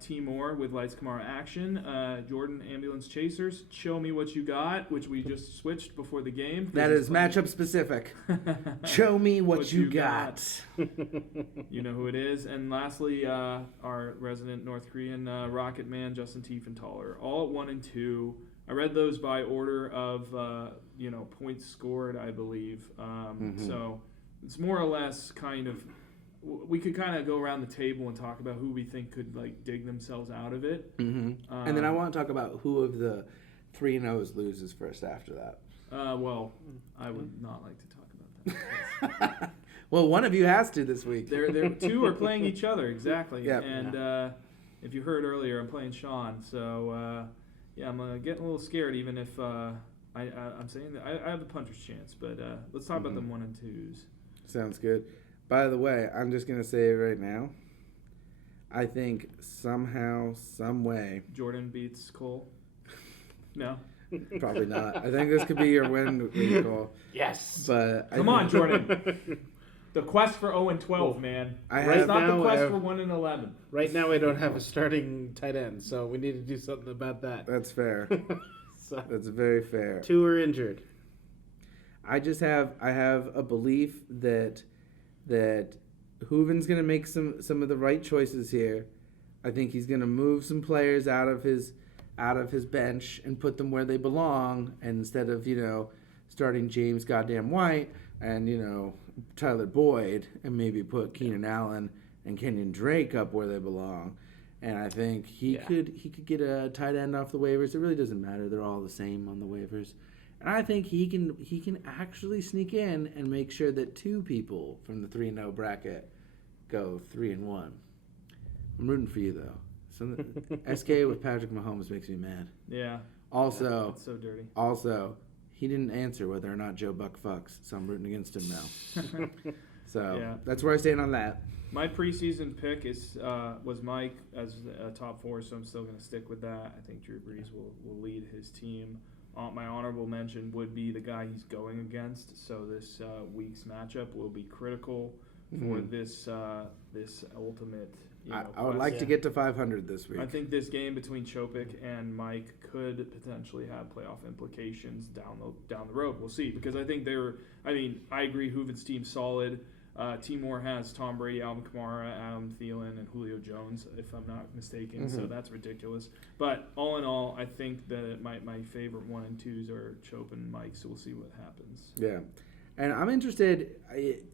Timor with Lights Kamara Action. Jordan Ambulance Chasers, Show Me What You Got, which we just switched before the game. That is matchup specific. Show me what you got. You know who it is. And lastly, our resident North Korean Rocket Man, Justin Tiefenthaler. All at 1 and 2. I read those by order of points scored, I believe. So it's more or less kind of, we could kind of go around the table and talk about who we think could dig themselves out of it. And then I want to talk about who of the 3-0s loses first after that. Well, I would not like to talk about that. Well, one of you has to this week. They're two are playing each other exactly. Yep. And if you heard earlier, I'm playing Sean. So yeah, I'm getting a little scared, even if I'm saying that I have a puncher's chance. But let's talk about them 1 and 2s. Sounds good. By the way, I'm just gonna say it right now. I think somehow, some way, Jordan beats Cole. No. probably not. I think this could be your win week, Cole. Yes. But Come on, Jordan. The quest for 0 and 12, man. Right It's not now, the quest for 1 and 11. Right now, I don't have a starting tight end, so we need to do something about that. That's fair. So, That's very fair. 2 are injured. I have a belief that Hooven's gonna make some of the right choices here. I think he's gonna move some players out of his bench and put them where they belong, and instead of starting James goddamn White and Tyler Boyd, and maybe put Keenan Allen and Kenyon Drake up where they belong. And I think he could get a tight end off the waivers. It really doesn't matter; they're all the same on the waivers. And I think he can actually sneak in and make sure that 2 people from the 3-0 bracket go 3-1. I'm rooting for you though. SK with Patrick Mahomes makes me mad. Yeah. Also, It's so dirty. He didn't answer whether or not Joe Buck fucks, so I'm rooting against him now. So Yeah. that's where I stand on that. My preseason pick was Mike as a top 4, so I'm still going to stick with that. I think Drew Brees will lead his team. My honorable mention would be the guy he's going against. So this week's matchup will be critical for this ultimate. I would like to get to 500 this week. I think this game between Chopik and Mike could potentially have playoff implications down the road. We'll see, because I think I agree. Hooven's team's solid. Timor has Tom Brady, Alvin Kamara, Adam Thielen, and Julio Jones, if I'm not mistaken. So that's ridiculous. But all in all, I think that my favorite 1 and 2s are Chop and Mike. So we'll see what happens. Yeah. And I'm interested.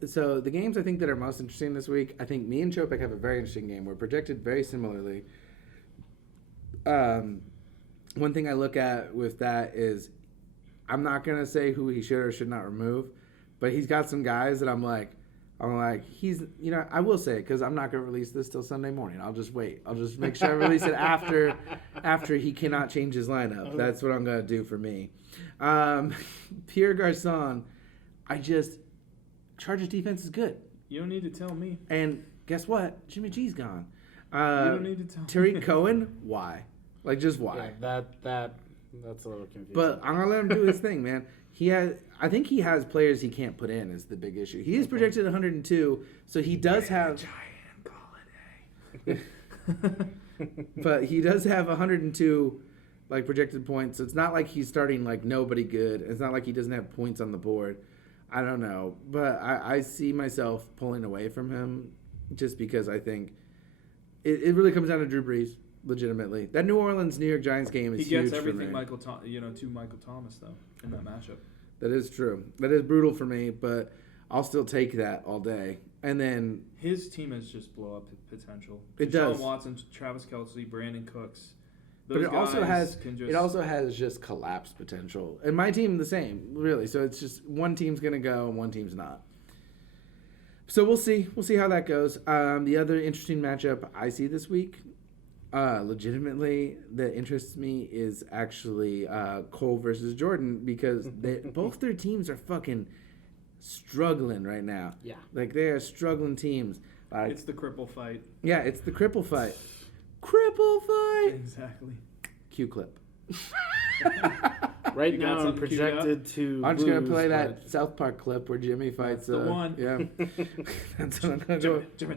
So the games I think that are most interesting this week, I think me and Chopik have a very interesting game. We're projected very similarly. One thing I look at with that is I'm not going to say who he should or should not remove, but he's got some guys that I'm like, he's, I will say it because I'm not going to release this till Sunday morning. I'll just wait. I'll just make sure I release it after he cannot change his lineup. That's what I'm going to do for me. Pierre Garçon, Chargers defense is good. You don't need to tell me. And guess what? Jimmy G's gone. You don't need to tell Tariq me. Cohen, why? Just why? Yeah, that's a little confusing. But I'm gonna let him do his thing, man. I think he has players he can't put in is the big issue. He is projected 102, so he does have. But he does have 102 projected points. So it's not like he's starting nobody good. It's not like he doesn't have points on the board. I don't know, but I see myself pulling away from him just because I think it really comes down to Drew Brees. Legitimately, that New Orleans New York Giants game is huge. He gets for everything me. to Michael Thomas though in that matchup. That is true. That is brutal for me, but I'll still take that all day. And then His team has just blow up potential. It Deshaun does. Watson, Travis Kelce, Brandon Cooks. but it also has can just, it also has just collapse potential. And my team the same, really. So it's just one team's gonna go and one team's not. So we'll see. We'll see how that goes. The other interesting matchup I see this week, legitimately, that interests me is actually Cole versus Jordan because both their teams are fucking struggling right now. Yeah. They are struggling teams. it's the cripple fight. Yeah, it's the cripple fight. Cripple fight. Exactly. Cue clip. You got Right now, I'm something queued up? projected to. I'm just gonna lose, play but- that South Park clip where Jimmy fights. That's the one. Yeah, that's what I'm gonna go. Jimmy.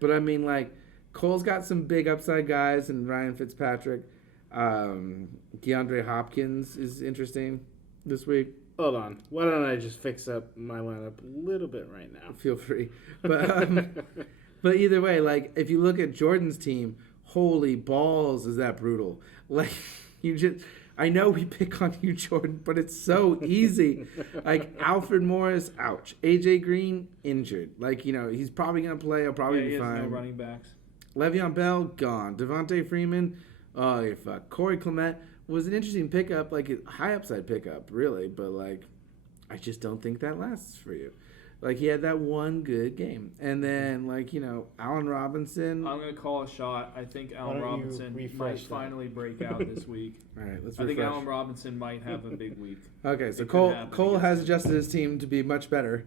But I mean, Cole's got some big upside guys, and Ryan Fitzpatrick, DeAndre Hopkins is interesting this week. Hold on. Why don't I just fix up my lineup a little bit right now? Feel free, but either way, if you look at Jordan's team, holy balls, is that brutal? I know we pick on you, Jordan, but it's so easy. Alfred Morris, ouch. AJ Green, injured. He's probably gonna play. He'll probably He be has fine. no running backs. Le'Veon Bell, gone. Devontae Freeman, oh, you're fucked. Corey Clement was an interesting pickup, a high upside pickup, really, but I just don't think that lasts for you. Like, he had that one good game. And then, like, you know, Allen Robinson. I'm going to call a shot. I think Allen don't you Robinson refresh might that? finally break out this week. All right, let's I think refresh. Allen Robinson might have a big week. Okay, so It could Cole happen Cole against has him. adjusted his team to be much better.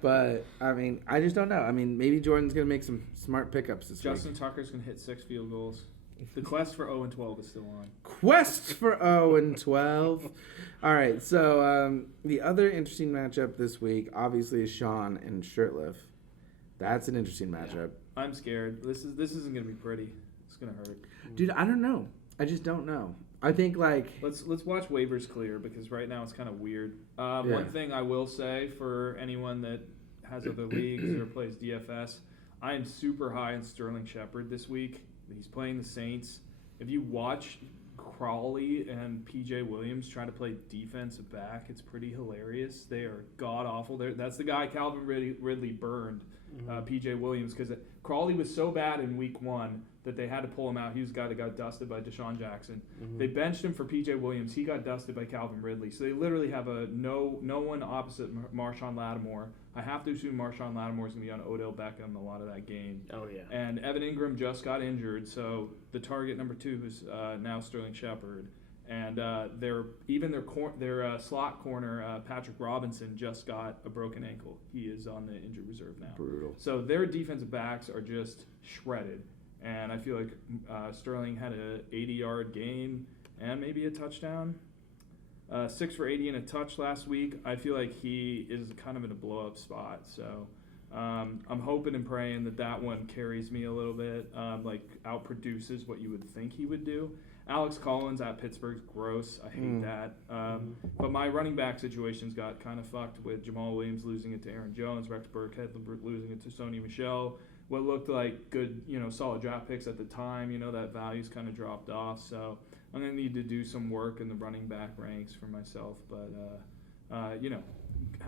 But, I mean, I just don't know. I mean, maybe Jordan's going to make some smart pickups this Justin week. Tucker's going to hit 6 field goals. The quest for 0-12 is still on. Quest for 0-12. All right, so the other interesting matchup this week, obviously, is Sean and Shirtliff. That's an interesting matchup. I'm scared. This isn't going to be pretty. It's going to hurt. Dude, I don't know. I just don't know. I think, like... Let's watch waivers clear because right now it's kind of weird. One thing I will say for anyone that has other leagues or plays DFS, I am super high on Sterling Shepard this week. He's playing the Saints. If you watch Crawley and PJ Williams try to play defensive back, it's pretty hilarious. They are god awful. That's the guy Calvin Ridley burned, PJ Williams, because Crawley was so bad in week 1 that they had to pull him out. He was the guy that got dusted by Deshaun Jackson. They benched him for PJ Williams. He got dusted by Calvin Ridley. So they literally have a no one opposite Marshawn Lattimore. I have to assume Marshawn Lattimore is going to be on Odell Beckham a lot of that game. Oh, yeah. And Evan Ingram just got injured, so the target number 2 is now Sterling Shepard. And their slot corner, Patrick Robinson, just got a broken ankle. He is on the injured reserve now. Brutal. So their defensive backs are just shredded. And I feel like Sterling had a 80-yard game and maybe a touchdown. 6 for 80 and a touch last week. I feel like he is kind of in a blow-up spot. So I'm hoping and praying that one carries me a little bit, like outproduces what you would think he would do. Alex Collins at Pittsburgh's gross. I hate that. But my running back situations got kind of fucked with Jamal Williams losing it to Aaron Jones, Rex Burkhead losing it to Sony Michel. What looked like good, solid draft picks at the time, that value's kind of dropped off. So I'm going to need to do some work in the running back ranks for myself. But,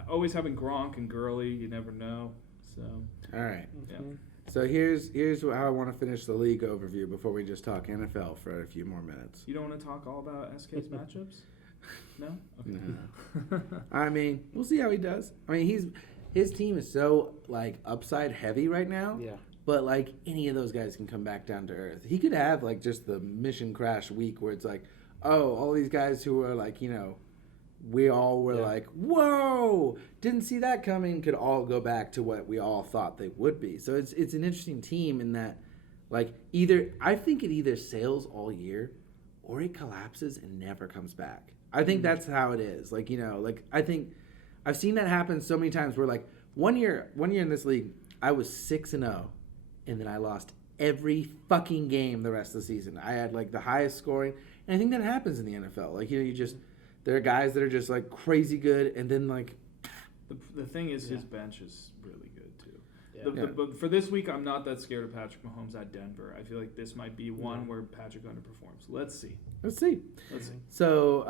always having Gronk and Gurley, you never know. So, All right. yeah. So here's how I want to finish the league overview before we just talk NFL for a few more minutes. You don't want to talk all about SK's matchups? No? Okay. No. I mean, we'll see how he does. I mean, his team is so, like, upside heavy right now. Yeah. But, like, any of those guys can come back down to earth. He could have, like, just the mission crash week where it's like, oh, all these guys who are, like, we all were like, whoa, didn't see that coming, could all go back to what we all thought they would be. So it's an interesting team in that, like, I think it either sails all year or it collapses and never comes back. I think that's how it is. Like, I think I've seen that happen so many times where, like, one year in this league, I was 6-0, and then I lost every fucking game the rest of the season. I had, like, the highest scoring, and I think that happens in the NFL. Like, there are guys that are just, like, crazy good, and then, like... The thing is, his bench is really good, too. Yeah. But for this week, I'm not that scared of Patrick Mahomes at Denver. I feel like this might be one where Patrick underperforms. Let's see. So,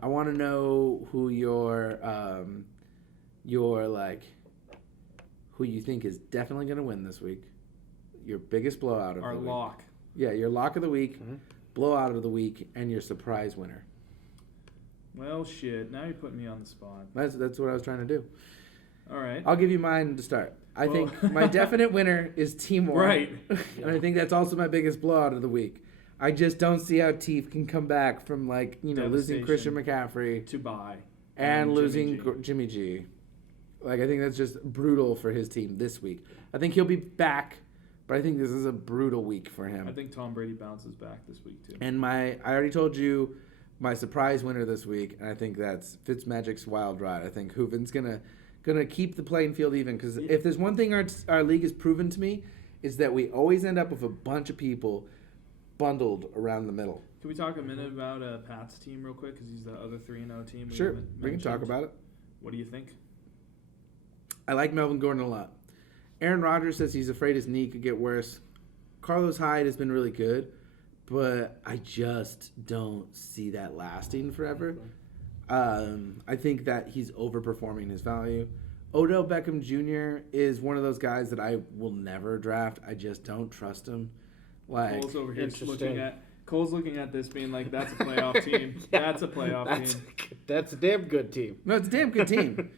I want to know who who you think is definitely going to win this week. Your biggest blowout of Our the week. lock. Yeah, your lock of the week, blowout of the week, and your surprise winner. Well, shit. Now you're putting me on the spot. That's what I was trying to do. All right. I'll give you mine to start. I think my definite winner is Timor. Right. And I think that's also my biggest blowout of the week. I just don't see how Teef can come back from, like, losing Christian McCaffrey to buy. and losing Jimmy G. Jimmy G. Like, I think that's just brutal for his team this week. I think he'll be back, but I think this is a brutal week for him. I think Tom Brady bounces back this week, too. And I already told you my surprise winner this week, and I think that's Fitzmagic's Wild Ride. I think Hooven's gonna keep the playing field even, because if there's one thing our league has proven to me, is that we always end up with a bunch of people bundled around the middle. Can we talk a minute about Pat's team real quick, because he's the other 3-0 team? Sure, we can talk about it. What do you think? I like Melvin Gordon a lot. Aaron Rodgers says he's afraid his knee could get worse. Carlos Hyde has been really good, but I just don't see that lasting forever. I think that he's overperforming his value. Odell Beckham Jr. is one of those guys that I will never draft. I just don't trust him. Like, Cole's over here Interesting. Cole's looking at this being like, that's a playoff team. That's a playoff team. That's a damn good team. no, it's a damn good team.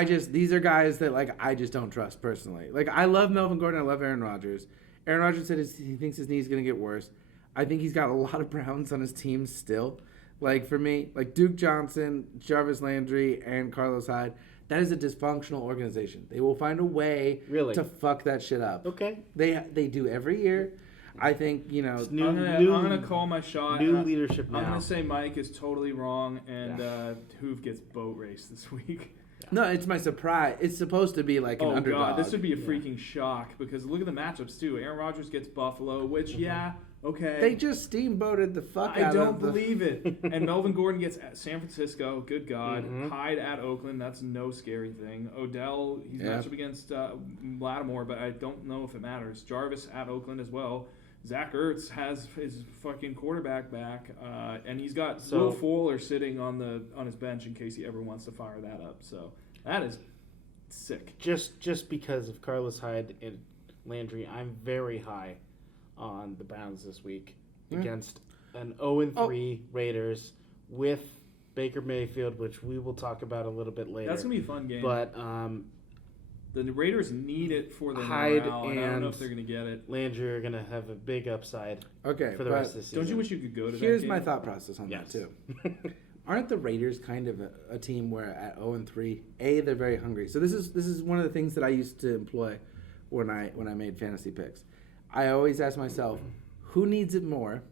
these are guys that like I just don't trust personally. Like I love Melvin Gordon, I love Aaron Rodgers. Aaron Rodgers said he thinks his knee's gonna get worse. I think he's got a lot of Browns on his team still. Like for me, like Duke Johnson, Jarvis Landry, and Carlos Hyde, that is a dysfunctional organization. They will find a way Really? to fuck that shit up. Okay. They do every year. I think, you know, It's I'm new, gonna call my shot. new and leadership I'm now. gonna say Mike is totally wrong, and Hoof gets boat raced this week. no, it's my surprise. It's supposed to be like an Oh underdog. god, this would be a freaking shock because look at the matchups too. Aaron Rodgers gets Buffalo, which okay. They just steamboated the fuck I out don't of the... believe it. And Melvin Gordon gets at San Francisco. Good God. Hyde at Oakland. That's no scary thing. Odell, he's matched up against Lattimore, but I don't know if it matters. Jarvis at Oakland as well. Zach Ertz has his fucking quarterback back, and he's got Will Fuller sitting on his bench in case he ever wants to fire that up. So that is sick. Just because of Carlos Hyde and Landry, I'm very high on the Browns this week against an 0-3 Raiders with Baker Mayfield, which we will talk about a little bit later. That's gonna be a fun game. But the Raiders need it for their Hyde morale, and I don't know and if they're gonna get it. Landry are going to have a big upside Okay, for the but rest of the season. Don't you wish you could go to that here's game? my thought process on Yes. that too. Aren't the Raiders kind of a team where at 0-3, they're very hungry. So this is one of the things that I used to employ when I made fantasy picks. I always ask myself, who needs it more?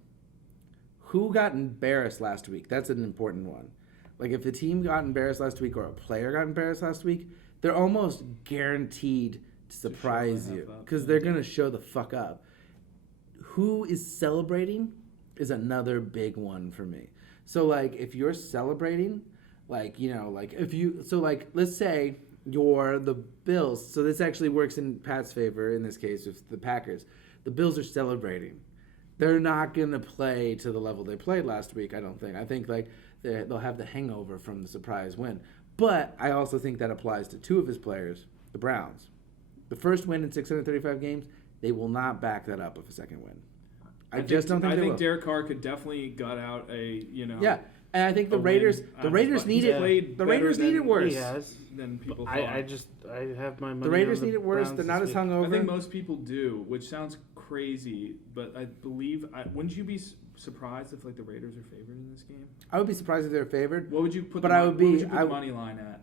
Who got embarrassed last week? That's an important one. Like if the team got embarrassed last week or a player got embarrassed last week, they're almost guaranteed to surprise the you F up. because they're going to show the fuck up. Who is celebrating is another big one for me. So like if you're celebrating, like, you know, like if you, so like let's say you're the Bills. So this actually works in Pat's favor in this case with the Packers. The Bills are celebrating. They're not going to play to the level they played last week, I don't think. I think like they'll have the hangover from the surprise win. But I also think that applies to two of his players, the Browns. The first win in 635 games, they will not back that up with a second win. I just don't think I they think will. Derek Carr could definitely gut out a Yeah, and I think the a Raiders, win. the Raiders He's need it. played The better Raiders need it than worse. He has. than people thought. I have my money. The Raiders on need it worse. Browns They're not this as week. hungover. I think most people do, which sounds crazy, but I believe. Wouldn't you be surprised if like the Raiders are favored in this game? I would be surprised if they're favored. What would you put? But the, I would be- What would you put I- the money line at?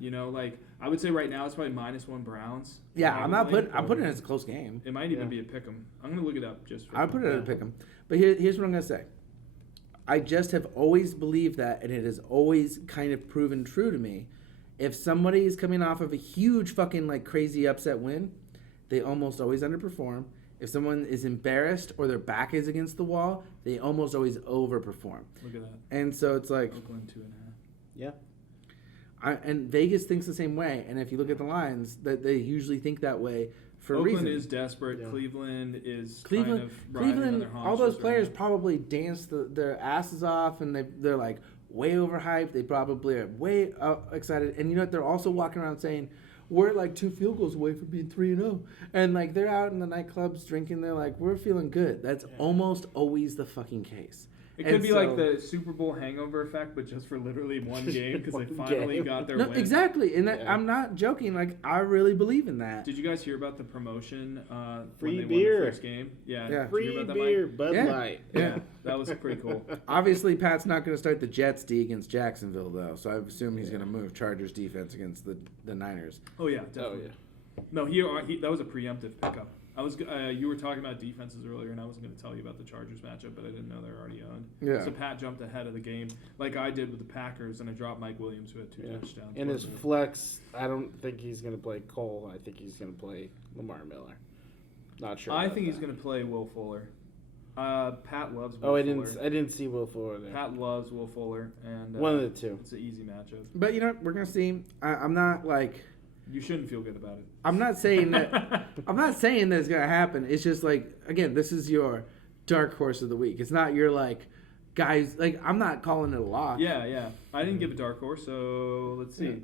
You know, like I would say right now it's probably -1 Browns. Yeah, I'm probably. putting it as a close game. It might even be a pick 'em. I'm gonna look it up just. For I would put it at a pick 'em. But here's what I'm gonna say. I just have always believed that, and it has always kind of proven true to me. If somebody is coming off of a huge fucking like crazy upset win, they almost always underperform. If someone is embarrassed or their back is against the wall, they almost always overperform. Look at that. And so it's like, Oakland 2.5. Yeah. and Vegas thinks the same way. And if you look at the lines, that they usually think that way for a Oakland reason. is desperate. Yeah. Cleveland is Cleveland, kind of riding on Cleveland, their all those haunches players right now. probably dance their asses off, and they're like way overhyped. They probably are way excited, and you know what? They're also walking around saying, "We're like 2 field goals away from being 3-0," and like they're out in the nightclubs drinking. They're like, "We're feeling good." That's almost always the fucking case. It could And be so- like the Super Bowl hangover effect, but just for literally one game because they One finally game. got their No, win. exactly, and Yeah. I'm not joking. Like I really believe in that. Did you guys hear about the promotion Free when they beer. won the first game? Yeah. Yeah. Did you hear Free about that, beer, Mike? Bud Yeah. Light. Yeah. That was pretty cool. Obviously, Pat's not going to start the Jets D against Jacksonville, though, so I assume he's going to move Chargers defense against the Niners. Oh yeah, Oh definitely. yeah. No, he that was a preemptive pickup. I was you were talking about defenses earlier, and I wasn't going to tell you about the Chargers matchup, but I didn't know they were already owned. Yeah. So Pat jumped ahead of the game, like I did with the Packers, and I dropped Mike Williams, who had 2 Yeah. touchdowns. In his Wasn't it? flex, I don't think he's going to play Cole. I think he's going to play Lamar Miller. Not sure. I about think he's that. going to play Will Fuller. Pat loves Will Oh, Fuller. I didn't see Will Fuller there. Pat loves Will Fuller, and One of the two. it's an easy matchup. But you know, we're going to see. I'm not like. You shouldn't feel good about it. I'm not saying that. I'm not saying that it's gonna happen. It's just like, again, this is your dark horse of the week. It's not your like, guys. Like I'm not calling it a lock. Yeah. I didn't give a dark horse, so let's see.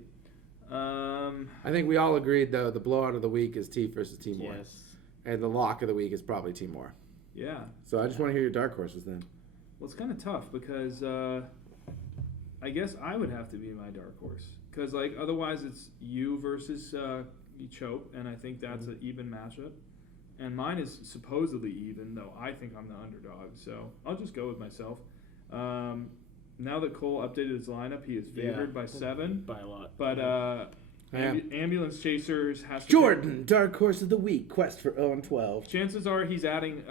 I think we all agreed though the blowout of the week is T versus T Moore, Yes. and the lock of the week is probably T Moore. Yeah. So I just want to hear your dark horses then. Well, it's kind of tough because I guess I would have to be my dark horse because like otherwise it's you versus Chope, and I think that's an even matchup. And mine is supposedly even, though I think I'm the underdog. So I'll just go with myself. Now that Cole updated his lineup, he is favored by 7. By a lot. But Ambulance Chasers has to Jordan, dark horse of the week, quest for 0-12. Chances are he's adding,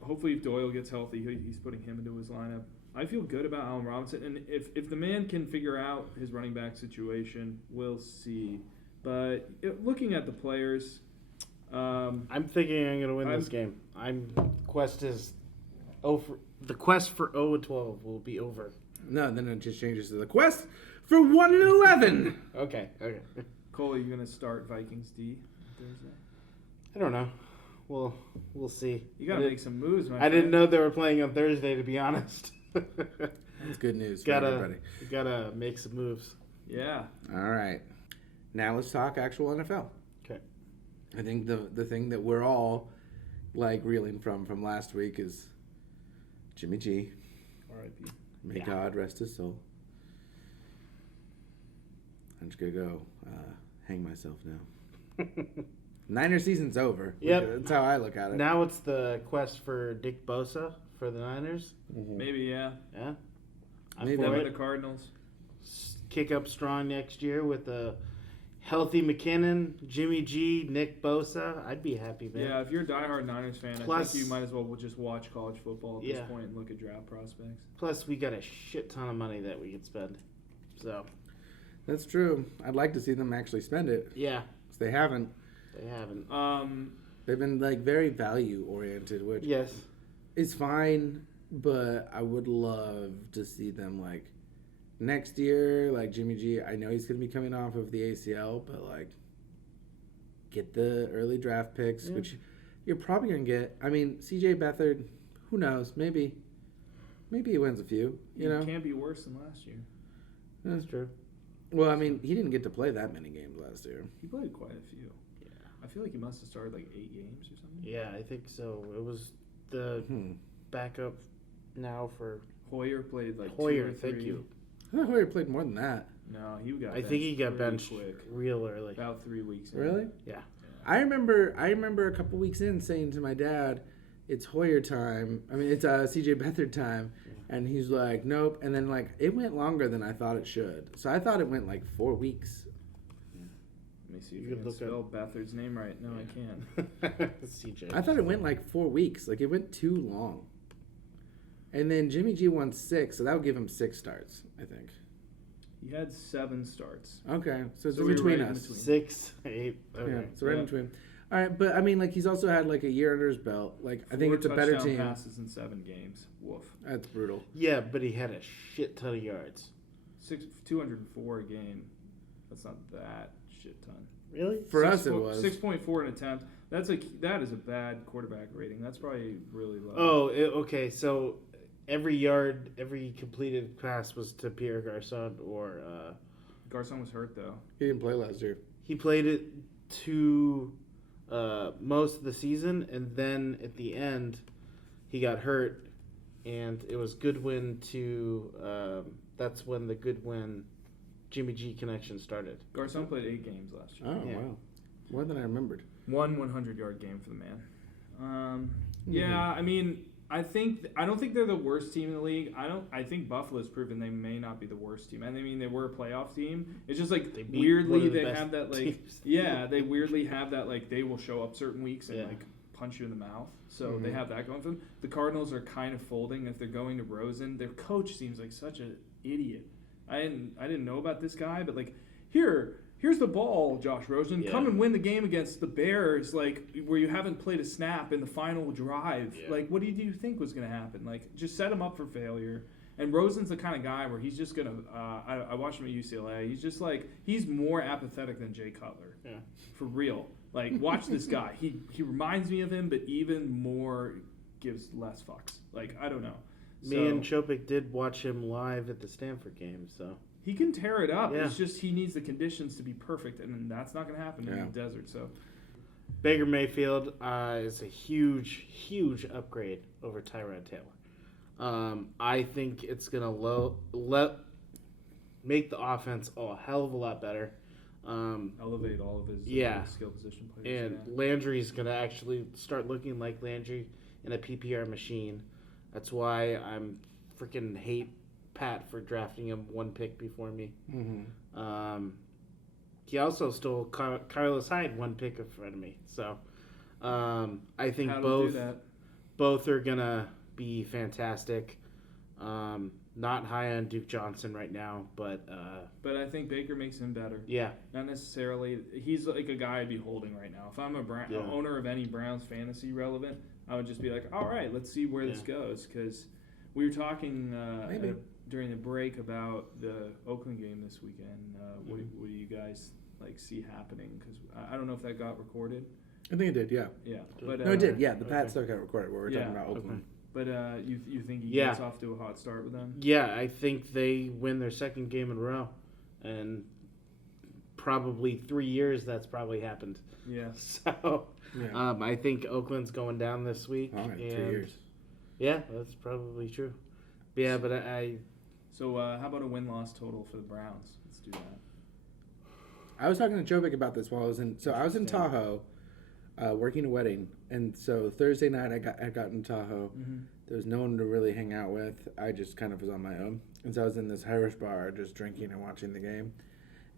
hopefully if Doyle gets healthy, he's putting him into his lineup. I feel good about Allen Robinson, and if the man can figure out his running back situation, we'll see. But looking at the players, I'm thinking I'm going to win this game. The quest for 0-12 will be over. No, then it just changes to the quest for 1-11. Okay. Cole, are you going to start Vikings D Thursday? I don't know. We'll see. You got to make some moves, man. I didn't know they were playing on Thursday, to be honest. That's good news for everybody. Gotta make some moves. Yeah. All right. Now let's talk actual NFL. Okay. I think the thing that we're all like reeling from last week is Jimmy G. R.I.P. May God rest his soul. I'm just gonna go hang myself now. Niner season's over. Yep. That's how I look at it. Now it's the quest for Dick Bosa for the Niners. Maybe, yeah. Yeah. I'm Maybe. for Over it. the Cardinals. Kick up strong next year with a healthy McKinnon, Jimmy G, Nick Bosa. I'd be happy, man. Yeah, if you're a diehard Niners fan, Plus- I think you might as well just watch college football at Yeah. this point and look at draft prospects. Plus, we got a shit ton of money that we could spend. So, That's true. I'd like to see them actually spend it. yeah, 'Cause they haven't. they haven't. They've been like very value oriented, which Yes. is fine, but I would love to see them like next year, like Jimmy G. I know he's gonna be coming off of the ACL, but like get the early draft picks, which you're probably gonna get. I mean, CJ Beathard, who knows? Maybe he wins a few. You know, Can't be worse than last year. That's true. well, I mean, he didn't get to play that many games last year. He played quite a few. Yeah. I feel like he must have started like 8 games or something. Yeah, I think so. It was the backup now for Hoyer played like 2 Hoyer. or 3. Thank you. I thought he played more than that. No, he got I think he got pretty benched quick. real early. About 3 weeks in. Really? Yeah. I remember a couple weeks in saying to my dad, "It's Hoyer time. I mean, it's CJ Beathard time," and he's like, "Nope." And then like it went longer than I thought it should. So I thought it went like 4 weeks. Let me see if You I could can look spell Beathard's name right. No, I can't. CJ. I thought it went like 4 weeks. Like it went too long. And then Jimmy G won 6, so that would give him 6 starts, I think. He had 7 starts. Okay, so it's So in we were between right in us. between. 6, 8. Okay. Yeah, it's right in Yeah. between. All right, but I mean, like he's also had like a year under his belt. Like I think 4 it's a better touchdown team. passes in 7 games. Woof. That's brutal. Yeah, but he had a shit ton of yards. 204 a game. That's not that shit ton. Really? For us, it was. 6.4 an attempt. That is a bad quarterback rating. That's probably really low. Oh, okay. So every completed pass was to Pierre Garçon, or Garcon was hurt though. He didn't play last year. he played it to most of the season, and then at the end he got hurt, and it was Goodwin to. That's when the Goodwin Jimmy G connection started. Garcon played 8 games last year. Oh Yeah. wow, more than I remembered. One 100-yard game for the man. Yeah, I mean, I don't think they're the worst team in the league. I think Buffalo's proven they may not be the worst team. And I mean, they were a playoff team. It's just like They beat weirdly one of the they best have that like teams. yeah, they weirdly have that like they will show up certain weeks and Yeah. like punch you in the mouth. So they have that going for them. The Cardinals are kind of folding if they're going to Rosen. Their coach seems like such an idiot. I didn't know about this guy, but like here's the ball, Josh Rosen. Yeah. Come and win the game against the Bears, like where you haven't played a snap in the final drive. Yeah. Like, what do you think was going to happen? Like, just set him up for failure. And Rosen's the kind of guy where he's just going to. I watched him at UCLA. He's just like he's more apathetic than Jay Cutler. Yeah. For real. Like, watch this guy. He reminds me of him, but even more gives less fucks. Like, I don't know. Me and Chopik did watch him live at the Stanford game, so he can tear it up. Yeah. It's just he needs the conditions to be perfect, and that's not going to happen in the desert. So Baker Mayfield is a huge upgrade over Tyrod Taylor. I think it's gonna make the offense a hell of a lot better. Elevate all of his skill position players. And Landry's going to actually start looking like Landry in a PPR machine. That's why I'm freaking hate Pat for drafting him one pick before me. Mm-hmm. He also stole Carlos Hyde one pick in front of me. So I think both are going to be fantastic. Not high on Duke Johnson right now, but I think Baker makes him better. Yeah, not necessarily. He's like a guy I'd be holding right now. If I'm a owner of any Browns fantasy relevant, I would just be like, all right, let's see where this goes, because we were talking during the break about the Oakland game this weekend. What do you guys see happening? Because I don't know if that got recorded. I think it did. Yeah. Yeah, but no, it did. Yeah, the Pat stuff got recorded. Where we're talking about Oakland. Okay. But you think he gets off to a hot start with them? Yeah, I think they win their second game in a row, and probably 3 years that's probably happened. Yeah. So I think Oakland's going down this week. All right, 3 years. Yeah, that's probably true. Yeah, but I. So how about a win-loss total for the Browns? Let's do that. I was talking to Jovic about this while I was in. So I was in Tahoe, working a wedding, and so Thursday night I got in Tahoe. Mm-hmm. There was no one to really hang out with. I just kind of was on my own, and so I was in this Irish bar just drinking and watching the game.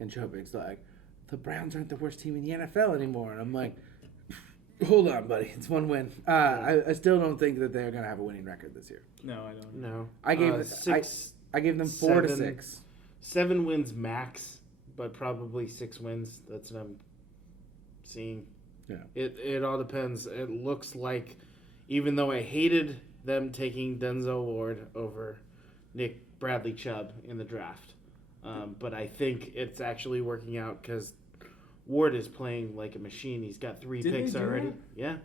And Jovic's like, "The Browns aren't the worst team in the NFL anymore," and I'm like, "Hold on, buddy, it's one win." I still don't think that they're gonna have a winning record this year. No, I don't. No, I gave them 4 to 6. 7 wins max, but probably 6 wins. That's what I'm seeing. Yeah. It all depends. It looks like, even though I hated them taking Denzel Ward over Nick Bradley Chubb in the draft, but I think it's actually working out because Ward is playing like a machine. He's got 3 picks already. That? Yeah.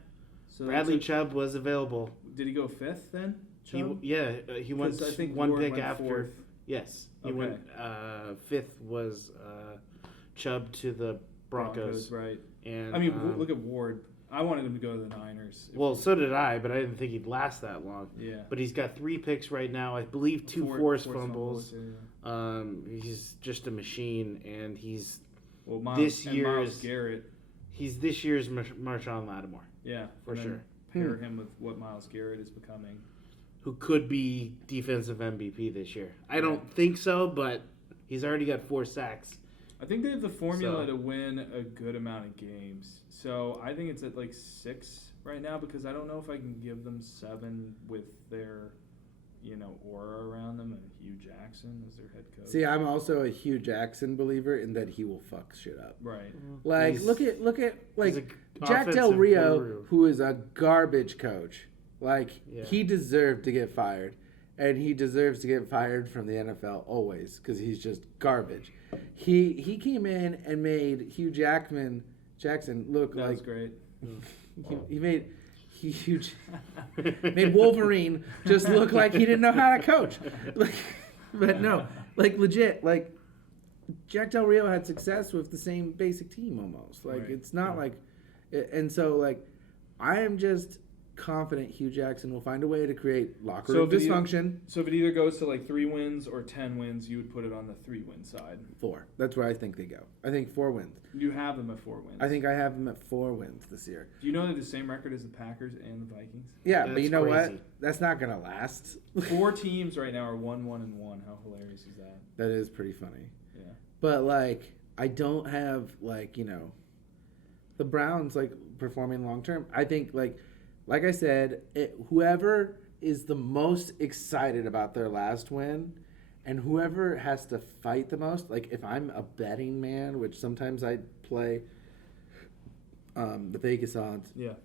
So Bradley Chubb was available. Did he go 5th then? He went I think one Ward pick went after. 4th. Yes, he Okay. went 5th was Chubb to the Broncos. Right. And I mean, look at Ward. I wanted him to go to the Niners. Well, so did I, but I didn't think he'd last that long. Yeah. But he's got 3 picks right now. I believe 2 forced fumbles. Yeah. He's just a machine, and he's Miles Garrett. He's this year's Marshawn Lattimore. Yeah, for sure. Pair him with what Miles Garrett is becoming. Who could be defensive MVP this year? I don't think so, but he's already got 4 sacks. I think they have the formula to win a good amount of games. So I think it's at 6 right now, because I don't know if I can give them 7 with their, aura around them and Hugh Jackson as their head coach. See, I'm also a Hugh Jackson believer in that he will fuck shit up. Right. Like, look at Jack Del Rio, guru. who is a garbage coach. He deserved to get fired, and he deserves to get fired from the NFL always, because he's just garbage. He came in and made Hugh Jackson look That like was great. he made made Wolverine just look like he didn't know how to coach. But no, legit, Jack Del Rio had success with the same basic team almost. Right. It's not and so I am just confident Hugh Jackson will find a way to create locker room dysfunction. So if it either goes to 3 wins or 10 wins, you would put it on the 3-win side. 4. That's where I think they go. I think 4 wins. You have them at 4 wins. I think I have them at 4 wins this year. Do you know they're the same record as the Packers and the Vikings? Yeah, but you know crazy. what? That's not going to last. 4 teams right now are 1-1-1. How hilarious is that? That is pretty funny. Yeah. But I don't have the Browns performing long term. I think like I said, whoever is the most excited about their last win, and whoever has to fight the most. If I'm a betting man, which sometimes I play the Vegas odds. Yeah.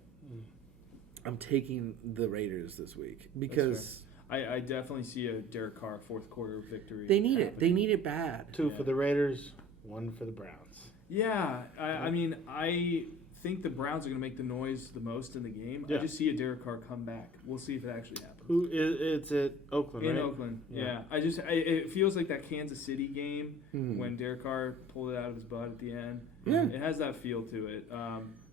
I'm taking the Raiders this week because I definitely see a Derek Carr 4th quarter victory. they need it. They need it bad. 2 for the Raiders, 1 for the Browns. Yeah, I mean, I think the Browns are going to make the noise the most in the game. Yeah. I just see a Derek Carr come back. We'll see if it actually happens. It's at Oakland, in right? Oakland, Yeah. It feels like that Kansas City game when Derek Carr pulled it out of his butt at the end. Yeah. It has that feel to it.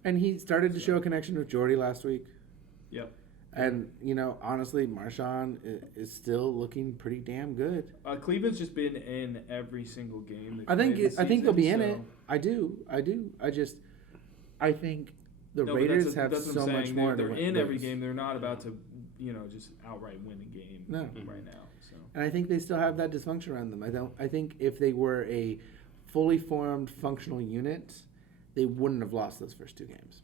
And he started to show a connection with Jordy last week. Yep. And, honestly, Marshawn is still looking pretty damn good. Cleveland's just been in every single game. I think they'll be in it. I do. I think the Raiders have that's what so I'm much saying. more. They're to in every lose. game. They're not about to, just outright win a game right now. So. And I think they still have that dysfunction around them. I think if they were a fully formed, functional unit, they wouldn't have lost those first 2 games.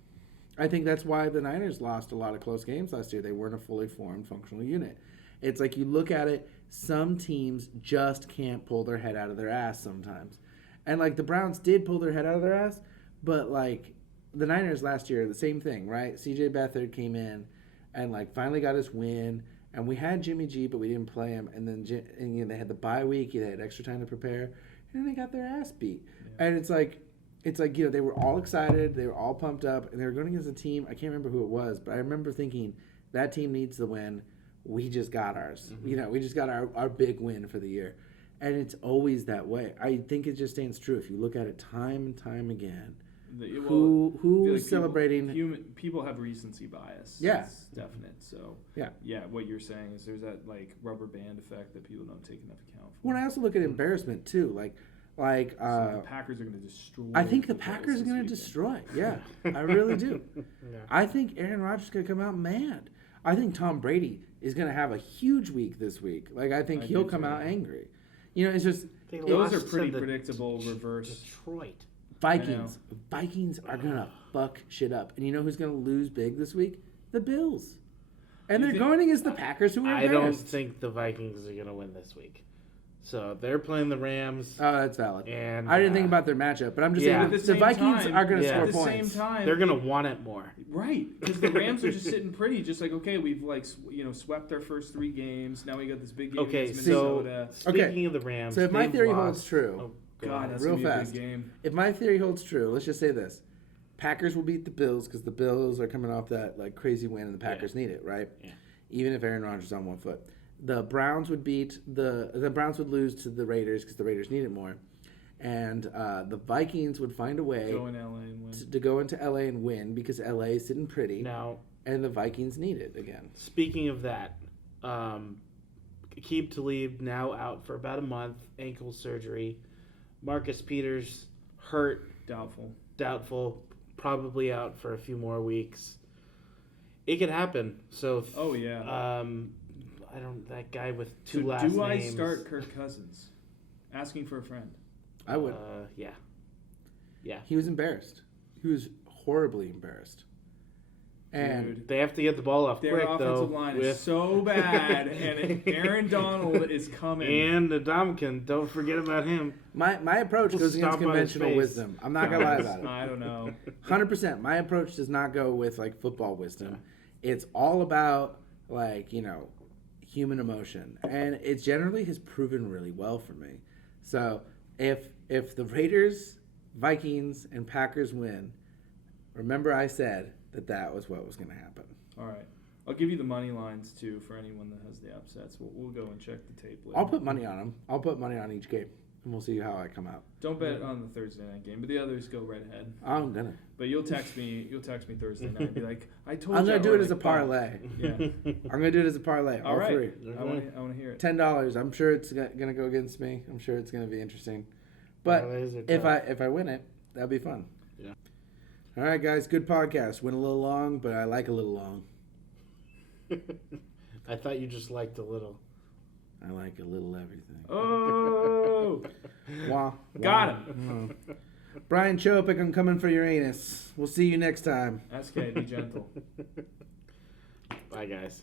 I think that's why the Niners lost a lot of close games last year. They weren't a fully formed, functional unit. It's like you look at it, some teams just can't pull their head out of their ass sometimes. And, like, the Browns did pull their head out of their ass, but, like, the Niners last year, the same thing, right? C.J. Beathard came in and, like, finally got his win. And we had Jimmy G, but we didn't play him. And then they had the bye week. They had extra time to prepare. And they got their ass beat. Yeah. And it's like, they were all excited. They were all pumped up. And they were going against a team. I can't remember who it was. But I remember thinking, that team needs the win. We just got ours. We just got our big win for the year. And it's always that way. I think it just stands true. If you look at it time and time again. Who's celebrating? People have recency bias. Yeah. It's definite. So, yeah, what you're saying is there's that, like, rubber band effect that people don't take enough account for. Well, I also look at embarrassment, too. So the Packers are going to destroy. I think the Packers are going to destroy. Yeah, I really do. Yeah. I think Aaron Rodgers is going to come out mad. I think Tom Brady is going to have a huge week this week. Like, I think he'll come out angry. It's just... Those are pretty predictable reverse. Detroit. Vikings are going to fuck shit up. And you know who's going to lose big this week? The Bills. And they're going against the Packers, who are I don't think the Vikings are going to win this week. So they're playing the Rams. Oh, that's valid. And I didn't think about their matchup, but I'm just saying the Vikings are going to score points. At the same time, they're going to want it more. Right, because the Rams are just sitting pretty, just like, okay, we've swept their first 3 games. Now we got this big game against Minnesota. Speaking of the Rams, so if my theory holds true, God, that's real gonna be fast. A big game. If my theory holds true, let's just say this: Packers will beat the Bills because the Bills are coming off that crazy win, and the Packers need it, right? Yeah. Even if Aaron Rodgers is on one foot. The Browns would the Browns would lose to the Raiders because the Raiders need it more, and the Vikings would find a way to go into LA and win because LA is sitting pretty now, and the Vikings need it again. Speaking of that, Aqib Talib now out for about a month, ankle surgery. Marcus Peters hurt, doubtful, probably out for a few more weeks. It could happen. So that guy with 2 last names. Do I start Kirk Cousins? Asking for a friend. I would. Yeah. He was embarrassed. He was horribly embarrassed. And they have to get the ball off their quick, offensive line is so bad, and Aaron Donald is coming. And Adamkin, don't forget about him. My approach goes against conventional wisdom. I'm not gonna lie about it. I don't know. 100%. My approach does not go with football wisdom. It's all about human emotion, and it generally has proven really well for me. So if the Raiders, Vikings, and Packers win, remember I said that was what was going to happen. All right. I'll give you the money lines, too, for anyone that has the upsets. We'll go and check the tape later. I'll put money on them. I'll put money on each game, and we'll see how I come out. Don't bet on the Thursday night game, but the others go right ahead. I'm going to. But you'll text me Thursday night and be like, I told you. I'm going to do it as a parlay. Yeah. I'm going to do it as a parlay. All right. 3. I want to hear it. $10. I'm sure it's going to go against me. I'm sure it's going to be interesting. But if I win it, that'll be fun. Yeah. All right, guys. Good podcast. Went a little long, but I like a little long. I thought you just liked a little. I like a little everything. Oh! Wah, got him. Brian Chopik, I'm coming for your anus. We'll see you next time. SK, be gentle. Bye, guys.